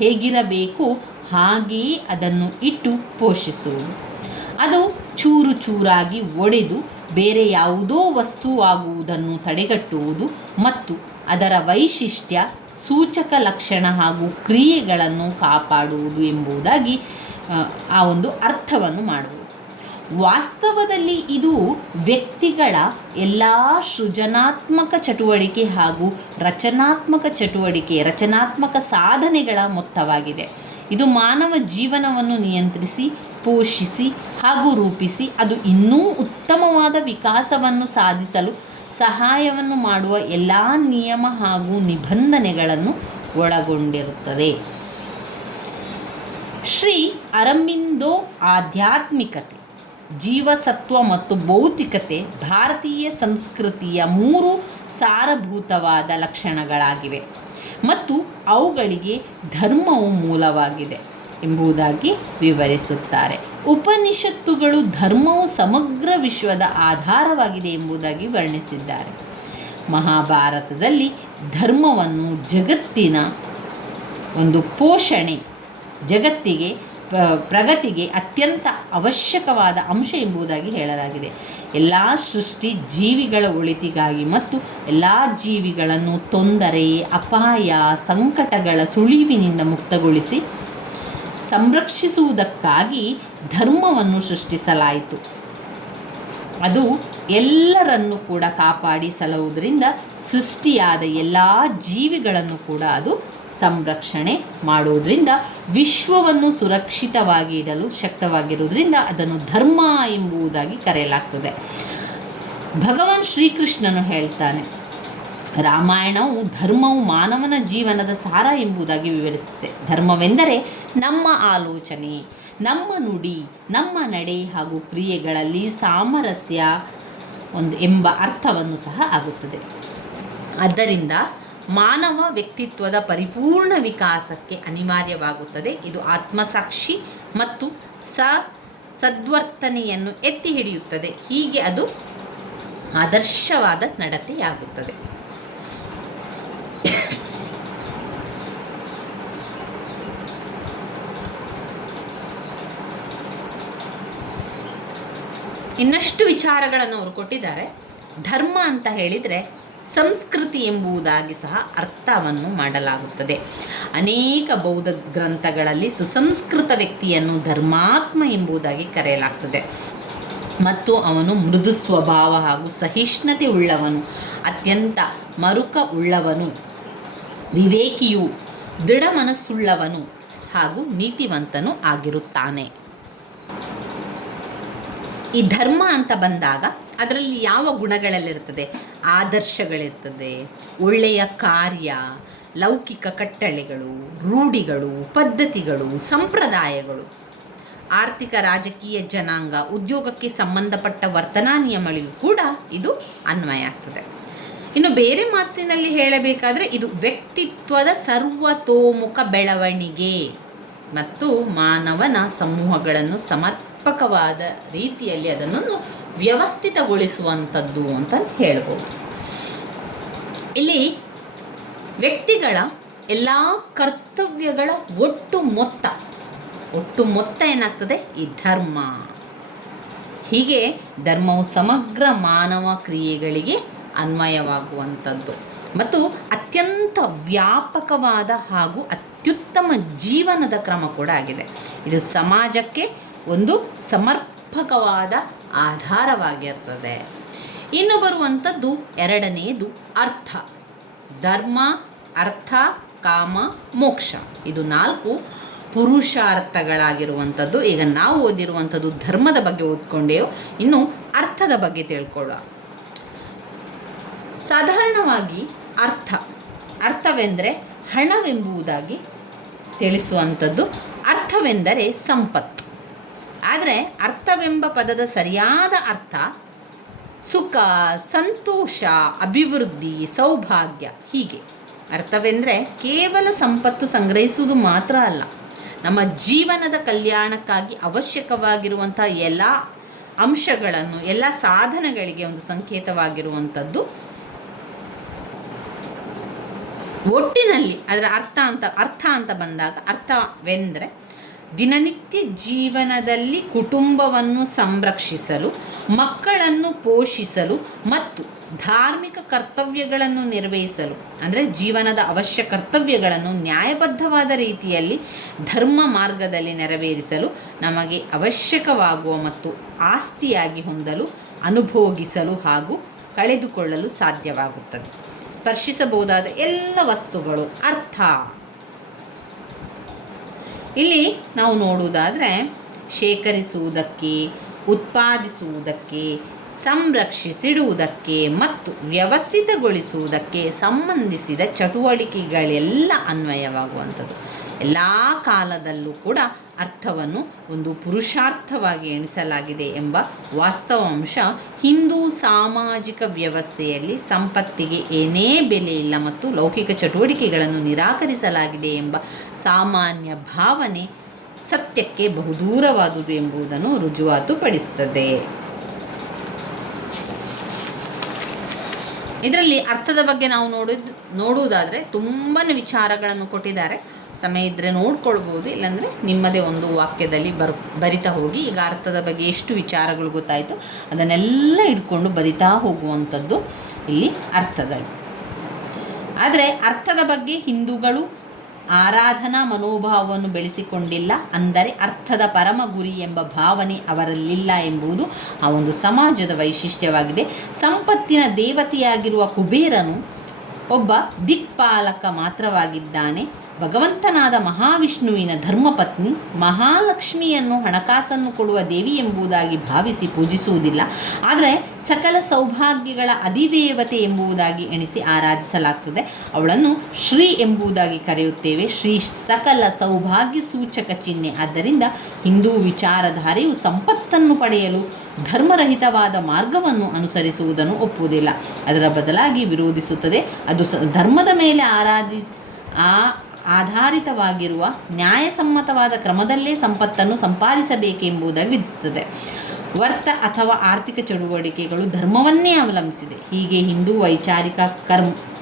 ಹೇಗಿರಬೇಕು ಹಾಗೆಯೇ ಅದನ್ನು ಇಟ್ಟು ಪೋಷಿಸುವುದು, ಅದು ಚೂರು ಚೂರಾಗಿ ಒಡೆದು ಬೇರೆ ಯಾವುದೋ ವಸ್ತುವಾಗುವುದನ್ನು ತಡೆಗಟ್ಟುವುದು ಮತ್ತು ಅದರ ವೈಶಿಷ್ಟ್ಯ, ಸೂಚಕ ಲಕ್ಷಣ ಹಾಗೂ ಕ್ರಿಯೆಗಳನ್ನು ಕಾಪಾಡುವುದು ಎಂಬುದಾಗಿ ಆ ಒಂದು ಅರ್ಥವನ್ನು ಮಾಡುವುದು. ವಾಸ್ತವದಲ್ಲಿ ಇದು ವ್ಯಕ್ತಿಗಳ ಎಲ್ಲ ಸೃಜನಾತ್ಮಕ ಚಟುವಟಿಕೆ ಹಾಗೂ ರಚನಾತ್ಮಕ ಸಾಧನೆಗಳ ಮೊತ್ತವಾಗಿದೆ. ಇದು ಮಾನವ ಜೀವನವನ್ನು ನಿಯಂತ್ರಿಸಿ, ಪೋಷಿಸಿ ಹಾಗೂ ರೂಪಿಸಿ ಅದು ಇನ್ನೂ ಉತ್ತಮವಾದ ವಿಕಾಸವನ್ನು ಸಾಧಿಸಲು ಸಹಾಯವನ್ನು ಮಾಡುವ ಎಲ್ಲ ನಿಯಮ ಹಾಗೂ ನಿಬಂಧನೆಗಳನ್ನು ಒಳಗೊಂಡಿರುತ್ತದೆ. ಶ್ರೀ ಅರಬಿಂದೋ ಆಧ್ಯಾತ್ಮಿಕತೆ, ಜೀವಸತ್ವ ಮತ್ತು ಭೌತಿಕತೆ ಭಾರತೀಯ ಸಂಸ್ಕೃತಿಯ 3 ಸಾರಭೂತವಾದ ಲಕ್ಷಣಗಳಾಗಿವೆ ಮತ್ತು ಅವುಗಳಿಗೆ ಧರ್ಮವು ಮೂಲವಾಗಿದೆ ಎಂಬುದಾಗಿ ವಿವರಿಸುತ್ತಾರೆ. ಉಪನಿಷತ್ತುಗಳು ಧರ್ಮವು ಸಮಗ್ರ ವಿಶ್ವದ ಆಧಾರವಾಗಿದೆ ಎಂಬುದಾಗಿ ವರ್ಣಿಸಿದ್ದಾರೆ. ಮಹಾಭಾರತದಲ್ಲಿ ಧರ್ಮವನ್ನು ಜಗತ್ತಿನ ಒಂದು ಪೋಷಣೆ, ಜಗತ್ತಿಗೆ ಪ್ರಗತಿಗೆ ಅತ್ಯಂತ ಅವಶ್ಯಕವಾದ ಅಂಶ ಎಂಬುದಾಗಿ ಹೇಳಲಾಗಿದೆ. ಎಲ್ಲ ಸೃಷ್ಟಿ ಜೀವಿಗಳ ಒಳಿತಿಗಾಗಿ ಮತ್ತು ಎಲ್ಲ ಜೀವಿಗಳನ್ನು ತೊಂದರೆ, ಅಪಾಯ, ಸಂಕಟಗಳ ಸುಳಿವಿನಿಂದ ಮುಕ್ತಗೊಳಿಸಿ ಸಂರಕ್ಷಿಸುವುದಕ್ಕಾಗಿ ಧರ್ಮವನ್ನು ಸೃಷ್ಟಿಸಲಾಯಿತು. ಅದು ಎಲ್ಲರನ್ನು ಕೂಡ ಕಾಪಾಡಿ ಸಲಹುವುದರಿಂದ ಸೃಷ್ಟಿಯಾದ ಎಲ್ಲ ಜೀವಿಗಳನ್ನು ಕೂಡ ಅದು ಸಂರಕ್ಷಣೆ ಮಾಡುವುದರಿಂದ ವಿಶ್ವವನ್ನು ಸುರಕ್ಷಿತವಾಗಿ ಇಡಲು ಶಕ್ತವಾಗಿರುವುದರಿಂದ ಅದನ್ನು ಧರ್ಮ ಎಂಬುದಾಗಿ ಕರೆಯಲಾಗ್ತದೆ. ಭಗವಾನ್ ಶ್ರೀಕೃಷ್ಣನು ಹೇಳ್ತಾನೆ, ರಾಮಾಯಣವು ಧರ್ಮವು ಮಾನವನ ಜೀವನದ ಸಾರ ಎಂಬುದಾಗಿ ವಿವರಿಸುತ್ತೆ. ಧರ್ಮವೆಂದರೆ ನಮ್ಮ ಆಲೋಚನೆ, ನಮ್ಮ ನುಡಿ, ನಮ್ಮ ನಡೆ ಹಾಗೂ ಕ್ರಿಯೆಗಳಲ್ಲಿ ಸಾಮರಸ್ಯ ಎಂಬ ಅರ್ಥವನ್ನು ಸಹ ಆಗುತ್ತದೆ. ಆದ್ದರಿಂದ ಮಾನವ ವ್ಯಕ್ತಿತ್ವದ ಪರಿಪೂರ್ಣ ವಿಕಾಸಕ್ಕೆ ಅನಿವಾರ್ಯವಾಗುತ್ತದೆ. ಇದು ಆತ್ಮಸಾಕ್ಷಿ ಮತ್ತು ಸದ್ವರ್ತನೆಯನ್ನು ಎತ್ತಿ ಹಿಡಿಯುತ್ತದೆ. ಹೀಗೆ ಅದು ಆದರ್ಶವಾದ ನಡತೆಯಾಗುತ್ತದೆ. ಇನ್ನಷ್ಟು ವಿಚಾರಗಳನ್ನು ಅವರು ಕೊಟ್ಟಿದ್ದಾರೆ. ಧರ್ಮ ಅಂತ ಹೇಳಿದರೆ ಸಂಸ್ಕೃತಿ ಎಂಬುದಾಗಿ ಸಹ ಅರ್ಥವನ್ನು ಮಾಡಲಾಗುತ್ತದೆ. ಅನೇಕ ಬೌದ್ಧ ಗ್ರಂಥಗಳಲ್ಲಿ ಸುಸಂಸ್ಕೃತ ವ್ಯಕ್ತಿಯನ್ನು ಧರ್ಮಾತ್ಮ ಎಂಬುದಾಗಿ ಕರೆಯಲಾಗ್ತದೆ ಮತ್ತು ಅವನು ಮೃದು ಸ್ವಭಾವ ಹಾಗೂ ಸಹಿಷ್ಣುತೆ ಉಳ್ಳವನು, ಅತ್ಯಂತ ಮರುಕ ಉಳ್ಳವನು, ವಿವೇಕಿಯು, ದೃಢ ಮನಸ್ಸುಳ್ಳವನು ಹಾಗೂ ನೀತಿವಂತನು ಆಗಿರುತ್ತಾನೆ. ಈ ಧರ್ಮ ಅಂತ ಬಂದಾಗ ಅದರಲ್ಲಿ ಯಾವ ಗುಣಗಳಲ್ಲಿರ್ತದೆ? ಆದರ್ಶಗಳಿರ್ತದೆ, ಒಳ್ಳೆಯ ಕಾರ್ಯ, ಲೌಕಿಕ ಕಟ್ಟಳೆಗಳು, ರೂಢಿಗಳು, ಪದ್ಧತಿಗಳು, ಸಂಪ್ರದಾಯಗಳು, ಆರ್ಥಿಕ, ರಾಜಕೀಯ, ಜನಾಂಗ, ಉದ್ಯೋಗಕ್ಕೆ ಸಂಬಂಧಪಟ್ಟ ವರ್ತನಾ ನಿಯಮಗಳಿಗೂ ಕೂಡ ಇದು ಅನ್ವಯ ಆಗ್ತದೆ. ಇನ್ನು ಬೇರೆ ಮಾತಿನಲ್ಲಿ ಹೇಳಬೇಕಾದ್ರೆ ಇದು ವ್ಯಕ್ತಿತ್ವದ ಸರ್ವತೋಮುಖ ಬೆಳವಣಿಗೆ ಮತ್ತು ಮಾನವನ ಸಮೂಹಗಳನ್ನು ಸಮರ್ಪಕವಾದ ರೀತಿಯಲ್ಲಿ ಅದನ್ನು ವ್ಯವಸ್ಥಿತಗೊಳಿಸುವಂಥದ್ದು ಅಂತ ಹೇಳ್ಬೋದು. ಇಲ್ಲಿ ವ್ಯಕ್ತಿಗಳ ಎಲ್ಲ ಕರ್ತವ್ಯಗಳ ಒಟ್ಟು ಮೊತ್ತ ಏನಾಗ್ತದೆ? ಈ ಧರ್ಮ. ಹೀಗೆ ಧರ್ಮವು ಸಮಗ್ರ ಮಾನವ ಕ್ರಿಯೆಗಳಿಗೆ ಅನ್ವಯವಾಗುವಂಥದ್ದು ಮತ್ತು ಅತ್ಯಂತ ವ್ಯಾಪಕವಾದ ಹಾಗೂ ಅತ್ಯುತ್ತಮ ಜೀವನದ ಕ್ರಮ ಕೂಡ ಆಗಿದೆ. ಇದು ಸಮಾಜಕ್ಕೆ ಒಂದು ಸಮರ್ಪಕವಾದ ಆಧಾರವಾಗಿರ್ತದೆ. ಇನ್ನು ಬರುವಂಥದ್ದು ಎರಡನೆಯದು ಅರ್ಥ. ಧರ್ಮ, ಅರ್ಥ, ಕಾಮ, ಮೋಕ್ಷ, ಇದು 4 ಪುರುಷಾರ್ಥಗಳಾಗಿರುವಂಥದ್ದು. ಈಗ ನಾವು ಓದಿರುವಂಥದ್ದು ಧರ್ಮದ ಬಗ್ಗೆ ಓದ್ಕೊಂಡೆವು. ಇನ್ನು ಅರ್ಥದ ಬಗ್ಗೆ ತಿಳ್ಕೊಳ್ಳುವ. ಸಾಧಾರಣವಾಗಿ ಅರ್ಥವೆಂದರೆ ಹಣವೆಂಬುದಾಗಿ ತಿಳಿಸುವಂಥದ್ದು. ಅರ್ಥವೆಂದರೆ ಸಂಪತ್ತು. ಆದರೆ ಅರ್ಥವೆಂಬ ಪದದ ಸರಿಯಾದ ಅರ್ಥ ಸುಖ, ಸಂತೋಷ, ಅಭಿವೃದ್ಧಿ, ಸೌಭಾಗ್ಯ ಹೀಗೆ. ಅರ್ಥವೆಂದರೆ ಕೇವಲ ಸಂಪತ್ತು ಸಂಗ್ರಹಿಸುವುದು ಮಾತ್ರ ಅಲ್ಲ, ನಮ್ಮ ಜೀವನದ ಕಲ್ಯಾಣಕ್ಕಾಗಿ ಅವಶ್ಯಕವಾಗಿರುವಂಥ ಎಲ್ಲ ಅಂಶಗಳನ್ನು, ಎಲ್ಲ ಸಾಧನಗಳಿಗೆ ಒಂದು ಸಂಕೇತವಾಗಿರುವಂಥದ್ದು. ಒಟ್ಟಿನಲ್ಲಿ ಅದರ ಅರ್ಥ ಅಂತ ಬಂದಾಗ, ಅರ್ಥವೆಂದರೆ ದಿನನಿತ್ಯ ಜೀವನದಲ್ಲಿ ಕುಟುಂಬವನ್ನು ಸಂರಕ್ಷಿಸಲು, ಮಕ್ಕಳನ್ನು ಪೋಷಿಸಲು ಮತ್ತು ಧಾರ್ಮಿಕ ಕರ್ತವ್ಯಗಳನ್ನು ನಿರ್ವಹಿಸಲು, ಅಂದರೆ ಜೀವನದ ಅವಶ್ಯ ಕರ್ತವ್ಯಗಳನ್ನು ನ್ಯಾಯಬದ್ಧವಾದ ರೀತಿಯಲ್ಲಿ ಧರ್ಮ ಮಾರ್ಗದಲ್ಲಿ ನೆರವೇರಿಸಲು ನಮಗೆ ಅವಶ್ಯಕವಾಗುವ ಮತ್ತು ಆಸ್ತಿಯಾಗಿ ಹೊಂದಲು, ಅನುಭೋಗಿಸಲು ಹಾಗೂ ಕಳೆದುಕೊಳ್ಳಲು ಸಾಧ್ಯವಾಗುತ್ತದೆ. ಸ್ಪರ್ಶಿಸಬಹುದಾದ ಎಲ್ಲ ವಸ್ತುಗಳು ಅರ್ಥ. ಇಲ್ಲಿ ನಾವು ನೋಡುವುದಾದರೆ ಶೇಖರಿಸುವುದಕ್ಕೆ, ಉತ್ಪಾದಿಸುವುದಕ್ಕೆ, ಸಂರಕ್ಷಿಸಿಡುವುದಕ್ಕೆ ಮತ್ತು ವ್ಯವಸ್ಥಿತಗೊಳಿಸುವುದಕ್ಕೆ ಸಂಬಂಧಿಸಿದ ಚಟುವಟಿಕೆಗಳೆಲ್ಲ ಅನ್ವಯವಾಗುವಂಥದ್ದು. ಎಲ್ಲ ಕಾಲದಲ್ಲೂ ಕೂಡ ಅರ್ಥವನ್ನು ಒಂದು ಪುರುಷಾರ್ಥವಾಗಿ ಎಣಿಸಲಾಗಿದೆ ಎಂಬ ವಾಸ್ತವಾಂಶ ಹಿಂದೂ ಸಾಮಾಜಿಕ ವ್ಯವಸ್ಥೆಯಲ್ಲಿ ಸಂಪತ್ತಿಗೆ ಏನೇ ಬೆಲೆ ಇಲ್ಲ ಮತ್ತು ಲೌಕಿಕ ಚಟುವಟಿಕೆಗಳನ್ನು ನಿರಾಕರಿಸಲಾಗಿದೆ ಎಂಬ ಸಾಮಾನ್ಯ ಭಾವನೆ ಸತ್ಯಕ್ಕೆ ಬಹುದೂರವಾದುದು ಎಂಬುದನ್ನು ರುಜುವಾತುಪಡಿಸುತ್ತದೆ. ಇದರಲ್ಲಿ ಅರ್ಥದ ಬಗ್ಗೆ ನಾವು ನೋಡುವುದಾದರೆ ತುಂಬಾ ವಿಚಾರಗಳನ್ನು ಕೊಟ್ಟಿದ್ದಾರೆ. ಸಮಯ ಇದ್ದರೆ ನೋಡ್ಕೊಳ್ಬೋದು, ಇಲ್ಲಾಂದರೆ ನಿಮ್ಮದೇ ಒಂದು ವಾಕ್ಯದಲ್ಲಿ ಬರಿತಾ ಹೋಗಿ. ಈಗ ಅರ್ಥದ ಬಗ್ಗೆ ಎಷ್ಟು ವಿಚಾರಗಳು ಗೊತ್ತಾಯಿತು ಅದನ್ನೆಲ್ಲ ಇಟ್ಕೊಂಡು ಬರಿತಾ ಹೋಗುವಂಥದ್ದು ಇಲ್ಲಿ ಅರ್ಥಗಳು. ಆದರೆ ಅರ್ಥದ ಬಗ್ಗೆ ಹಿಂದೂಗಳು ಆರಾಧನಾ ಮನೋಭಾವವನ್ನು ಬೆಳೆಸಿಕೊಂಡಿಲ್ಲ, ಅಂದರೆ ಅರ್ಥದ ಪರಮ ಗುರಿ ಎಂಬ ಭಾವನೆ ಅವರಲ್ಲಿಲ್ಲ ಎಂಬುದು ಆ ಒಂದು ಸಮಾಜದ ವೈಶಿಷ್ಟ್ಯವಾಗಿದೆ. ಸಂಪತ್ತಿನ ದೇವತೆಯಾಗಿರುವ ಕುಬೇರನು ಒಬ್ಬ ದಿಕ್ಪಾಲಕ ಮಾತ್ರವಾಗಿದ್ದಾನೆ. ಭಗವಂತನಾದ ಮಹಾವಿಷ್ಣುವಿನ ಧರ್ಮಪತ್ನಿ ಮಹಾಲಕ್ಷ್ಮಿಯನ್ನು ಹಣಕಾಸನ್ನು ಕೊಡುವ ದೇವಿ ಎಂಬುದಾಗಿ ಭಾವಿಸಿ ಪೂಜಿಸುವುದಿಲ್ಲ, ಆದರೆ ಸಕಲ ಸೌಭಾಗ್ಯಗಳ ಅಧಿದೇವತೆ ಎಂಬುದಾಗಿ ಎಣಿಸಿ ಆರಾಧಿಸಲಾಗ್ತದೆ. ಅವಳನ್ನು ಶ್ರೀ ಎಂಬುದಾಗಿ ಕರೆಯುತ್ತೇವೆ. ಶ್ರೀ ಸಕಲ ಸೌಭಾಗ್ಯ ಸೂಚಕ ಚಿಹ್ನೆ. ಆದ್ದರಿಂದ ಹಿಂದೂ ವಿಚಾರಧಾರೆಯು ಸಂಪತ್ತನ್ನು ಪಡೆಯಲು ಧರ್ಮರಹಿತವಾದ ಮಾರ್ಗವನ್ನು ಅನುಸರಿಸುವುದನ್ನು ಒಪ್ಪುವುದಿಲ್ಲ, ಅದರ ಬದಲಾಗಿ ವಿರೋಧಿಸುತ್ತದೆ. ಅದು ಧರ್ಮದ ಮೇಲೆ ಆಧಾರಿತವಾಗಿರುವ ನ್ಯಾಯಸಮ್ಮತವಾದ ಕ್ರಮದಲ್ಲೇ ಸಂಪತ್ತನ್ನು ಸಂಪಾದಿಸಬೇಕೆಂಬುದಾಗಿ ವಿಧಿಸುತ್ತದೆ. ವರ್ತ ಅಥವಾ ಆರ್ಥಿಕ ಚಟುವಟಿಕೆಗಳು ಧರ್ಮವನ್ನೇ ಅವಲಂಬಿಸಿದೆ. ಹೀಗೆ ಹಿಂದೂ ವೈಚಾರಿಕ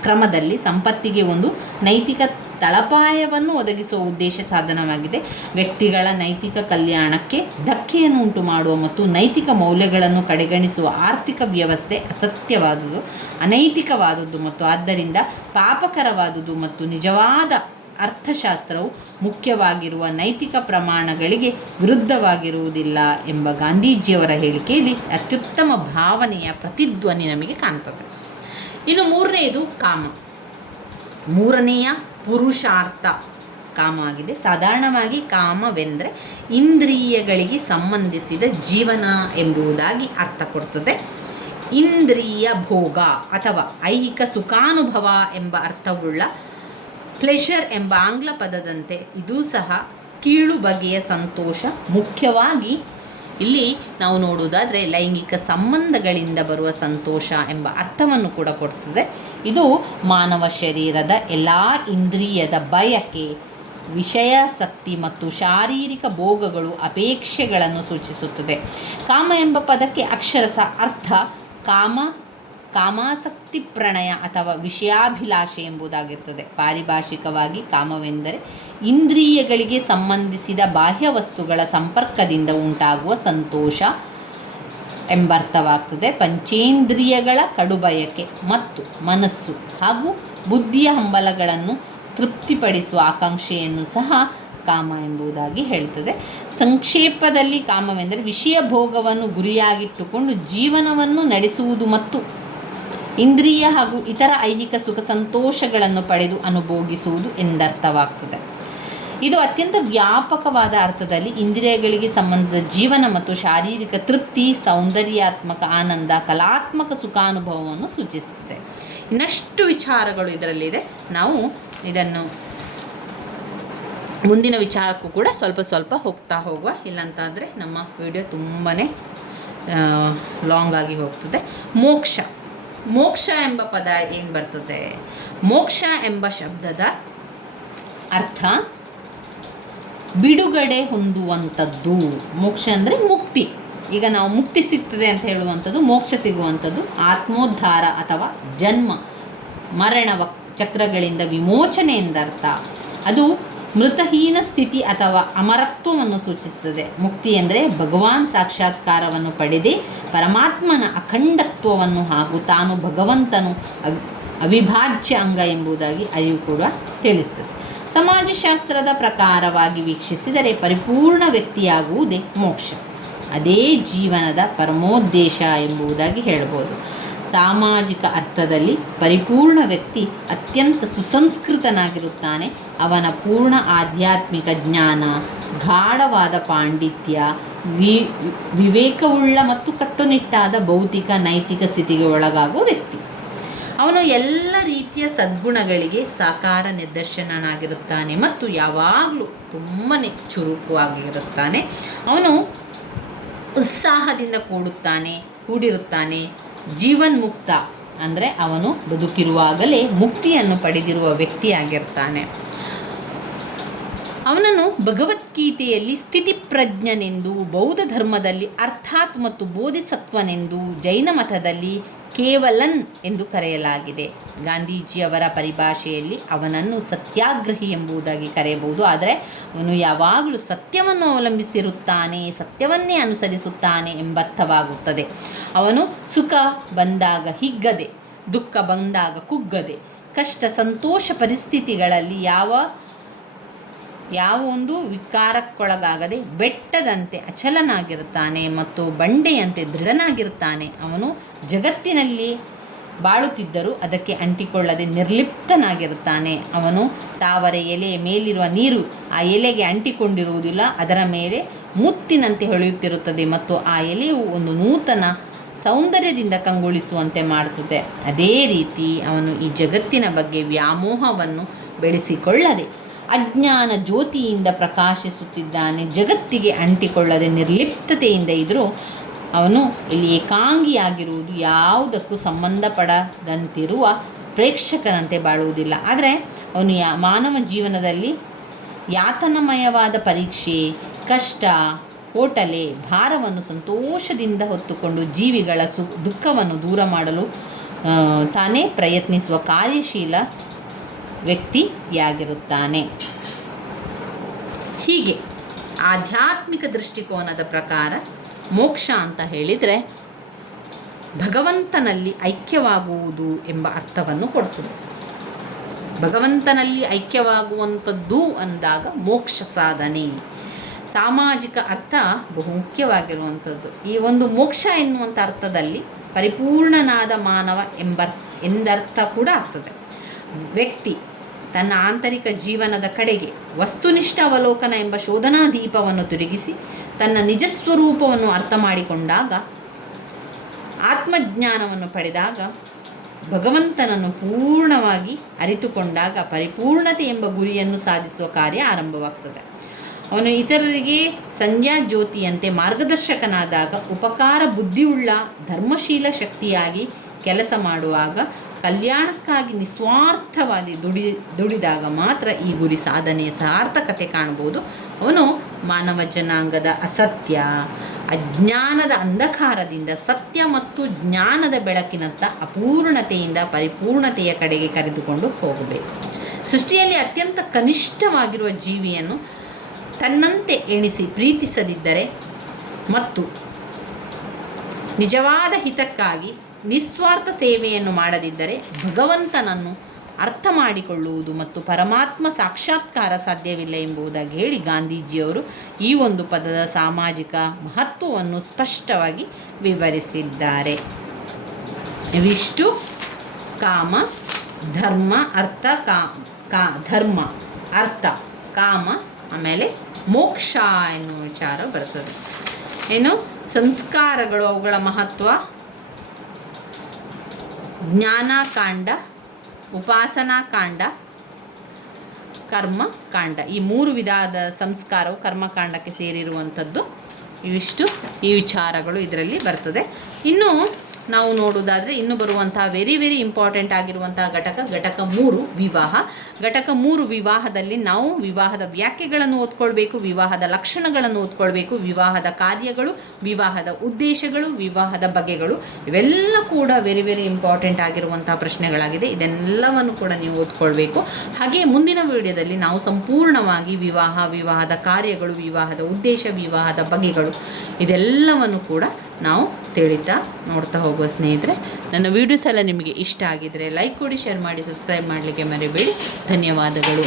ಕ್ರಮದಲ್ಲಿ ಸಂಪತ್ತಿಗೆ ಒಂದು ನೈತಿಕ ತಳಪಾಯವನ್ನು ಒದಗಿಸುವ ಉದ್ದೇಶ ಸಾಧನವಾಗಿದೆ. ವ್ಯಕ್ತಿಗಳ ನೈತಿಕ ಕಲ್ಯಾಣಕ್ಕೆ ಧಕ್ಕೆಯನ್ನು ಉಂಟು ಮಾಡುವ ಮತ್ತು ನೈತಿಕ ಮೌಲ್ಯಗಳನ್ನು ಕಡೆಗಣಿಸುವ ಆರ್ಥಿಕ ವ್ಯವಸ್ಥೆ ಅಸತ್ಯವಾದುದು, ಅನೈತಿಕವಾದುದು ಮತ್ತು ಆದ್ದರಿಂದ ಪಾಪಕರವಾದುದು ಮತ್ತು ನಿಜವಾದ ಅರ್ಥಶಾಸ್ತ್ರವು ಮುಖ್ಯವಾಗಿರುವ ನೈತಿಕ ಪ್ರಮಾಣಗಳಿಗೆ ವಿರುದ್ಧವಾಗಿರುವುದಿಲ್ಲ ಎಂಬ ಗಾಂಧೀಜಿಯವರ ಹೇಳಿಕೆಯಲ್ಲಿ ಅತ್ಯುತ್ತಮ ಭಾವನೆಯ ಪ್ರತಿಧ್ವನಿ ನಮಗೆ ಕಾಣ್ತದೆ. ಇನ್ನು ಮೂರನೆಯದು ಕಾಮ. ಮೂರನೆಯ ಪುರುಷಾರ್ಥ ಕಾಮ ಆಗಿದೆ. ಸಾಧಾರಣವಾಗಿ ಕಾಮವೆಂದರೆ ಇಂದ್ರಿಯಗಳಿಗೆ ಸಂಬಂಧಿಸಿದ ಜೀವನ ಎಂಬುದಾಗಿ ಅರ್ಥ ಕೊಡ್ತದೆ. ಇಂದ್ರಿಯ ಭೋಗ ಅಥವಾ ಐಹಿಕ ಸುಖಾನುಭವ ಎಂಬ ಅರ್ಥವುಳ್ಳ ಪ್ಲೆಷರ್ ಎಂಬ ಆಂಗ್ಲ ಪದದಂತೆ ಇದೂ ಸಹ ಕೀಳು ಬಗೆಯ ಸಂತೋಷ. ಮುಖ್ಯವಾಗಿ ಇಲ್ಲಿ ನಾವು ನೋಡುವುದಾದರೆ ಲೈಂಗಿಕ ಸಂಬಂಧಗಳಿಂದ ಬರುವ ಸಂತೋಷ ಎಂಬ ಅರ್ಥವನ್ನು ಕೂಡ ಕೊಡ್ತದೆ. ಇದು ಮಾನವ ಶರೀರದ ಎಲ್ಲ ಇಂದ್ರಿಯದ ಬಯಕೆ, ವಿಷಯಾಸಕ್ತಿ ಮತ್ತು ಶಾರೀರಿಕ ಭೋಗಗಳು, ಅಪೇಕ್ಷೆಗಳನ್ನು ಸೂಚಿಸುತ್ತದೆ. ಕಾಮ ಎಂಬ ಪದಕ್ಕೆ ಅಕ್ಷರಶಃ ಅರ್ಥ ಕಾಮಾಸಕ್ತಿ, ಪ್ರಣಯ ಅಥವಾ ವಿಷಯಾಭಿಲಾಷೆ ಎಂಬುದಾಗಿರ್ತದೆ. ಪಾರಿಭಾಷಿಕವಾಗಿ ಕಾಮವೆಂದರೆ ಇಂದ್ರಿಯಗಳಿಗೆ ಸಂಬಂಧಿಸಿದ ಬಾಹ್ಯ ವಸ್ತುಗಳ ಸಂಪರ್ಕದಿಂದ ಉಂಟಾಗುವ ಸಂತೋಷ ಎಂಬರ್ಥವಾಗ್ತದೆ. ಪಂಚೇಂದ್ರಿಯಗಳ ಕಡುಬಯಕೆ ಮತ್ತು ಮನಸ್ಸು ಹಾಗೂ ಬುದ್ಧಿಯ ಹಂಬಲಗಳನ್ನು ತೃಪ್ತಿಪಡಿಸುವ ಆಕಾಂಕ್ಷೆಯನ್ನು ಸಹ ಕಾಮ ಎಂಬುದಾಗಿ ಹೇಳ್ತದೆ. ಸಂಕ್ಷೇಪದಲ್ಲಿ ಕಾಮವೆಂದರೆ ವಿಷಯ ಭೋಗವನ್ನು ಗುರಿಯಾಗಿಟ್ಟುಕೊಂಡು ಜೀವನವನ್ನು ನಡೆಸುವುದು ಮತ್ತು ಇಂದ್ರಿಯ ಹಾಗೂ ಇತರ ಐಹಿಕ ಸುಖ ಸಂತೋಷಗಳನ್ನು ಪಡೆದು ಅನುಭೋಗಿಸುವುದು ಎಂದರ್ಥವಾಗ್ತದೆ. ಇದು ಅತ್ಯಂತ ವ್ಯಾಪಕವಾದ ಅರ್ಥದಲ್ಲಿ ಇಂದ್ರಿಯಗಳಿಗೆ ಸಂಬಂಧಿಸಿದ ಜೀವನ ಮತ್ತು ಶಾರೀರಿಕ ತೃಪ್ತಿ, ಸೌಂದರ್ಯಾತ್ಮಕ ಆನಂದ, ಕಲಾತ್ಮಕ ಸುಖಾನುಭವವನ್ನು ಸೂಚಿಸುತ್ತದೆ. ಇನ್ನಷ್ಟು ವಿಚಾರಗಳು ಇದರಲ್ಲಿದೆ. ನಾವು ಇದನ್ನು ಮುಂದಿನ ವಿಚಾರಕ್ಕೂ ಕೂಡ ಸ್ವಲ್ಪ ಹೋಗ್ತಾ ಹೋಗುವ, ಇಲ್ಲಂತಾದರೆ ನಮ್ಮ ವಿಡಿಯೋ ತುಂಬಾ ಲಾಂಗ್ ಆಗಿ ಹೋಗ್ತದೆ. ಮೋಕ್ಷ. ಮೋಕ್ಷ ಎಂಬ ಪದ ಏನು ಬರ್ತದೆ? ಮೋಕ್ಷ ಎಂಬ ಶಬ್ದದ ಅರ್ಥ ಬಿಡುಗಡೆ ಹೊಂದುವಂಥದ್ದು. ಮೋಕ್ಷ ಅಂದರೆ ಮುಕ್ತಿ. ಈಗ ನಾವು ಮುಕ್ತಿ ಸಿಗ್ತದೆ ಅಂತ ಹೇಳುವಂಥದ್ದು, ಮೋಕ್ಷ ಸಿಗುವಂಥದ್ದು, ಆತ್ಮೋದ್ಧಾರ ಅಥವಾ ಜನ್ಮ ಮರಣ ಚಕ್ರಗಳಿಂದ ವಿಮೋಚನೆ ಎಂದರ್ಥ. ಅದು ಮೃತಹೀನ ಸ್ಥಿತಿ ಅಥವಾ ಅಮರತ್ವವನ್ನು ಸೂಚಿಸುತ್ತದೆ. ಮುಕ್ತಿ ಅಂದರೆ ಭಗವಾನ್ ಸಾಕ್ಷಾತ್ಕಾರವನ್ನು ಪಡೆದೇ ಪರಮಾತ್ಮನ ಅಖಂಡತ್ವವನ್ನು ಹಾಗೂ ತಾನು ಭಗವಂತನು ಅವಿಭಾಜ್ಯ ಅಂಗ ಎಂಬುದಾಗಿ ಅರಿವು ಕೂಡ ತಿಳಿಸುತ್ತದೆ. ಸಮಾಜಶಾಸ್ತ್ರದ ಪ್ರಕಾರವಾಗಿ ವೀಕ್ಷಿಸಿದರೆ ಪರಿಪೂರ್ಣ ವ್ಯಕ್ತಿಯಾಗುವುದೇ ಮೋಕ್ಷ. ಅದೇ ಜೀವನದ ಪರಮೋದ್ದೇಶ ಎಂಬುದಾಗಿ ಹೇಳ್ಬೋದು. ಸಾಮಾಜಿಕ ಅರ್ಥದಲ್ಲಿ ಪರಿಪೂರ್ಣ ವ್ಯಕ್ತಿ ಅತ್ಯಂತ ಸುಸಂಸ್ಕೃತನಾಗಿರುತ್ತಾನೆ. ಅವನ ಪೂರ್ಣ ಆಧ್ಯಾತ್ಮಿಕ ಜ್ಞಾನ, ಗಾಢವಾದ ಪಾಂಡಿತ್ಯ, ವಿವೇಕವುಳ್ಳ ಮತ್ತು ಕಟ್ಟುನಿಟ್ಟಾದ ಭೌತಿಕ ನೈತಿಕ ಸ್ಥಿತಿಗೆ ಒಳಗಾಗುವ ವ್ಯಕ್ತಿ. ಅವನು ಎಲ್ಲ ರೀತಿಯ ಸದ್ಗುಣಗಳಿಗೆ ಸಾಕಾರ ನಿದರ್ಶನನಾಗಿರುತ್ತಾನೆ ಮತ್ತು ಯಾವಾಗಲೂ ತುಂಬಾ ಚುರುಕುವಾಗಿರುತ್ತಾನೆ. ಅವನು ಉತ್ಸಾಹದಿಂದ ಕೂಡಿರುತ್ತಾನೆ. ಜೀವನ್ಮುಕ್ತ ಅಂದರೆ ಅವನು ಬದುಕಿರುವಾಗಲೇ ಮುಕ್ತಿಯನ್ನು ಪಡೆದಿರುವ ವ್ಯಕ್ತಿಯಾಗಿರ್ತಾನೆ. ಅವನನ್ನು ಭಗವದ್ಗೀತೆಯಲ್ಲಿ ಸ್ಥಿತಿಪ್ರಜ್ಞನೆಂದು, ಬೌದ್ಧ ಧರ್ಮದಲ್ಲಿ ಅರ್ಥಾತ್ ಮತ್ತು ಬೋಧಿಸತ್ವನೆಂದು, ಜೈನ ಮತದಲ್ಲಿ ಕೇವಲನ್ ಎಂದು ಕರೆಯಲಾಗಿದೆ. ಗಾಂಧೀಜಿಯವರ ಪರಿಭಾಷೆಯಲ್ಲಿ ಅವನನ್ನು ಸತ್ಯಾಗ್ರಹಿ ಎಂಬುದಾಗಿ ಕರೆಯಬಹುದು. ಆದರೆ ಅವನು ಯಾವಾಗಲೂ ಸತ್ಯವನ್ನು ಅವಲಂಬಿಸಿರುತ್ತಾನೆ, ಸತ್ಯವನ್ನೇ ಅನುಸರಿಸುತ್ತಾನೆ ಎಂಬರ್ಥವಾಗುತ್ತದೆ. ಅವನು ಸುಖ ಬಂದಾಗ ಹಿಗ್ಗದೆ, ದುಃಖ ಬಂದಾಗ ಕುಗ್ಗದೆ, ಕಷ್ಟ ಸಂತೋಷ ಪರಿಸ್ಥಿತಿಗಳಲ್ಲಿ ಯಾವ ಒಂದು ವಿಕಾರಕ್ಕೊಳಗಾಗದೆ ಬೆಟ್ಟದಂತೆ ಅಚಲನಾಗಿರುತ್ತಾನೆ ಮತ್ತು ಬಂಡೆಯಂತೆ ದೃಢನಾಗಿರುತ್ತಾನೆ. ಅವನು ಜಗತ್ತಿನಲ್ಲಿ ಬಾಳುತ್ತಿದ್ದರೂ ಅದಕ್ಕೆ ಅಂಟಿಕೊಳ್ಳದೆ ನಿರ್ಲಿಪ್ತನಾಗಿರುತ್ತಾನೆ. ಅವನು ತಾವರೆ ಎಲೆಯ ಮೇಲಿರುವ ನೀರು ಆ ಎಲೆಗೆ ಅಂಟಿಕೊಂಡಿರುವುದಿಲ್ಲ, ಅದರ ಮೇಲೆ ಮುತ್ತಿನಂತೆ ಹೊಳೆಯುತ್ತಿರುತ್ತದೆ ಮತ್ತು ಆ ಎಲೆಯು ಒಂದು ನೂತನ ಸೌಂದರ್ಯದಿಂದ ಕಂಗೊಳಿಸುವಂತೆ ಮಾಡುತ್ತದೆ. ಅದೇ ರೀತಿ ಅವನು ಈ ಜಗತ್ತಿನ ಬಗ್ಗೆ ವ್ಯಾಮೋಹವನ್ನು ಬೆಳೆಸಿಕೊಳ್ಳದೆ ಅಜ್ಞಾನ ಜ್ಯೋತಿಯಿಂದ ಪ್ರಕಾಶಿಸುತ್ತಿದ್ದಾನೆ. ಜಗತ್ತಿಗೆ ಅಂಟಿಕೊಳ್ಳದೆ ನಿರ್ಲಿಪ್ತತೆಯಿಂದ ಇದ್ದರೂ ಅವನು ಇಲ್ಲಿ ಏಕಾಂಗಿಯಾಗಿರುವುದು ಯಾವುದಕ್ಕೂ ಸಂಬಂಧಪಡದಂತಿರುವ ಪ್ರೇಕ್ಷಕನಂತೆ ಬಾಳುವುದಿಲ್ಲ. ಆದರೆ ಅವನು ಮಾನವ ಜೀವನದಲ್ಲಿ ಯಾತನಮಯವಾದ ಪರೀಕ್ಷೆ, ಕಷ್ಟ, ಕೋಟಲೆ, ಭಾರವನ್ನು ಸಂತೋಷದಿಂದ ಹೊತ್ತುಕೊಂಡು ಜೀವಿಗಳ ದುಃಖವನ್ನು ದೂರ ಮಾಡಲು ತಾನೇ ಪ್ರಯತ್ನಿಸುವ ಕಾರ್ಯಶೀಲ ವ್ಯಕ್ತಿಯಾಗಿರುತ್ತಾನೆ. ಹೀಗೆ ಆಧ್ಯಾತ್ಮಿಕ ದೃಷ್ಟಿಕೋನದ ಪ್ರಕಾರ ಮೋಕ್ಷ ಅಂತ ಹೇಳಿದರೆ ಭಗವಂತನಲ್ಲಿ ಐಕ್ಯವಾಗುವುದು ಎಂಬ ಅರ್ಥವನ್ನು ಕೊಡ್ತದೆ. ಭಗವಂತನಲ್ಲಿ ಐಕ್ಯವಾಗುವಂಥದ್ದು ಅಂದಾಗ ಮೋಕ್ಷ ಸಾಧನೆ. ಸಾಮಾಜಿಕ ಅರ್ಥ ಬಹುಮುಖ್ಯವಾಗಿರುವಂಥದ್ದು. ಈ ಒಂದು ಮೋಕ್ಷ ಎನ್ನುವಂಥ ಅರ್ಥದಲ್ಲಿ ಪರಿಪೂರ್ಣನಾದ ಮಾನವ ಎಂದರ್ಥ ಕೂಡ ಆಗ್ತದೆ. ವ್ಯಕ್ತಿ ತನ್ನ ಆಂತರಿಕ ಜೀವನದ ಕಡೆಗೆ ವಸ್ತುನಿಷ್ಠ ಅವಲೋಕನ ಎಂಬ ಶೋಧನಾ ದೀಪವನ್ನು ತಿರುಗಿಸಿ ತನ್ನ ನಿಜಸ್ವರೂಪವನ್ನು ಅರ್ಥ ಮಾಡಿಕೊಂಡಾಗ, ಆತ್ಮಜ್ಞಾನವನ್ನು ಪಡೆದಾಗ, ಭಗವಂತನನ್ನು ಪೂರ್ಣವಾಗಿ ಅರಿತುಕೊಂಡಾಗ ಪರಿಪೂರ್ಣತೆ ಎಂಬ ಗುರಿಯನ್ನು ಸಾಧಿಸುವ ಕಾರ್ಯ ಆರಂಭವಾಗ್ತದೆ. ಅವನು ಇತರರಿಗೆ ಸಂಧ್ಯಾ ಜ್ಯೋತಿಯಂತೆ ಮಾರ್ಗದರ್ಶಕನಾದಾಗ, ಉಪಕಾರ ಬುದ್ಧಿಯುಳ್ಳ ಧರ್ಮಶೀಲ ಶಕ್ತಿಯಾಗಿ ಕೆಲಸ ಮಾಡುವಾಗ, ಕಲ್ಯಾಣಕ್ಕಾಗಿ ನಿಸ್ವಾರ್ಥವಾಗಿ ದುಡಿದಾಗ ಮಾತ್ರ ಈ ಗುರಿ ಸಾಧನೆಯ ಸಾರ್ಥಕತೆ ಕಾಣ್ಬೋದು. ಅವನು ಮಾನವ ಜನಾಂಗದ ಅಸತ್ಯ, ಅಜ್ಞಾನದ ಅಂಧಕಾರದಿಂದ ಸತ್ಯ ಮತ್ತು ಜ್ಞಾನದ ಬೆಳಕಿನತ್ತ ಅಪೂರ್ಣತೆಯಿಂದ ಪರಿಪೂರ್ಣತೆಯ ಕಡೆಗೆ ಕರೆದುಕೊಂಡು ಹೋಗಬೇಕು. ಸೃಷ್ಟಿಯಲ್ಲಿ ಅತ್ಯಂತ ಕನಿಷ್ಠವಾಗಿರುವ ಜೀವಿಯನ್ನು ತನ್ನಂತೆ ಎಣಿಸಿ ಪ್ರೀತಿಸದಿದ್ದರೆ ಮತ್ತು ನಿಜವಾದ ಹಿತಕ್ಕಾಗಿ ನಿಸ್ವಾರ್ಥ ಸೇವೆಯನ್ನು ಮಾಡದಿದ್ದರೆ ಭಗವಂತನನ್ನು ಅರ್ಥ ಮಾಡಿಕೊಳ್ಳುವುದು ಮತ್ತು ಪರಮಾತ್ಮ ಸಾಕ್ಷಾತ್ಕಾರ ಸಾಧ್ಯವಿಲ್ಲ ಎಂಬುದಾಗಿ ಹೇಳಿ ಗಾಂಧೀಜಿಯವರು ಈ ಒಂದು ಪದದ ಸಾಮಾಜಿಕ ಮಹತ್ವವನ್ನು ಸ್ಪಷ್ಟವಾಗಿ ವಿವರಿಸಿದ್ದಾರೆ. ಇವಿಷ್ಟು ಕಾಮ, ಧರ್ಮ, ಅರ್ಥ, ಧರ್ಮ, ಅರ್ಥ, ಕಾಮ, ಆಮೇಲೆ ಮೋಕ್ಷ ಎನ್ನುವ ವಿಚಾರ ಬರ್ತದೆ. ಏನು ಸಂಸ್ಕಾರಗಳು, ಅವುಗಳ ಮಹತ್ವ, ಜ್ಞಾನಕಾಂಡ, ಉಪಾಸನಾಕಾಂಡ, ಕರ್ಮಕಾಂಡ, ಈ 3 ವಿಧದ ಸಂಸ್ಕಾರವು ಕರ್ಮಕಾಂಡಕ್ಕೆ ಸೇರಿರುವಂಥದ್ದು. ಇವಿಷ್ಟು ಈ ವಿಚಾರಗಳು ಇದರಲ್ಲಿ ಬರ್ತದೆ. ಇನ್ನು ನಾವು ನೋಡೋದಾದರೆ ಇನ್ನು ಬರುವಂತಹ ವೆರಿ ಇಂಪಾರ್ಟೆಂಟ್ ಆಗಿರುವಂತಹ ಘಟಕ 3 ವಿವಾಹ. ಘಟಕ 3 ವಿವಾಹದಲ್ಲಿ ನಾವು ವಿವಾಹದ ವ್ಯಾಖ್ಯೆಗಳನ್ನು ಓದ್ಕೊಳ್ಬೇಕು, ವಿವಾಹದ ಲಕ್ಷಣಗಳನ್ನು ಓದ್ಕೊಳ್ಬೇಕು, ವಿವಾಹದ ಕಾರ್ಯಗಳು, ವಿವಾಹದ ಉದ್ದೇಶಗಳು, ವಿವಾಹದ ಬಗೆಗಳು, ಇವೆಲ್ಲ ಕೂಡ ವೆರಿ ಇಂಪಾರ್ಟೆಂಟ್ ಆಗಿರುವಂತಹ ಪ್ರಶ್ನೆಗಳಾಗಿದೆ. ಇದೆಲ್ಲವನ್ನು ಕೂಡ ನೀವು ಓದ್ಕೊಳ್ಬೇಕು. ಹಾಗೆ ಮುಂದಿನ ವಿಡಿಯೋದಲ್ಲಿ ನಾವು ಸಂಪೂರ್ಣವಾಗಿ ವಿವಾಹದ ಕಾರ್ಯಗಳು, ವಿವಾಹದ ಉದ್ದೇಶ, ವಿವಾಹದ ಬಗೆಗಳು ಇದೆಲ್ಲವನ್ನು ಕೂಡ ನಾವು ತಿಳಿತಾ ನೋಡ್ತಾ ಹೋಗುವ ಸ್ನೇಹಿತರೆ. ನನ್ನ ವಿಡಿಯೋಸ್ ಎಲ್ಲ ನಿಮಗೆ ಇಷ್ಟ ಆಗಿದ್ದರೆ ಲೈಕ್ ಕೊಡಿ, ಶೇರ್ ಮಾಡಿ, ಸಬ್ಸ್ಕ್ರೈಬ್ ಮಾಡಲಿಕ್ಕೆ ಮರಿಬೇಡಿ. ಧನ್ಯವಾದಗಳು.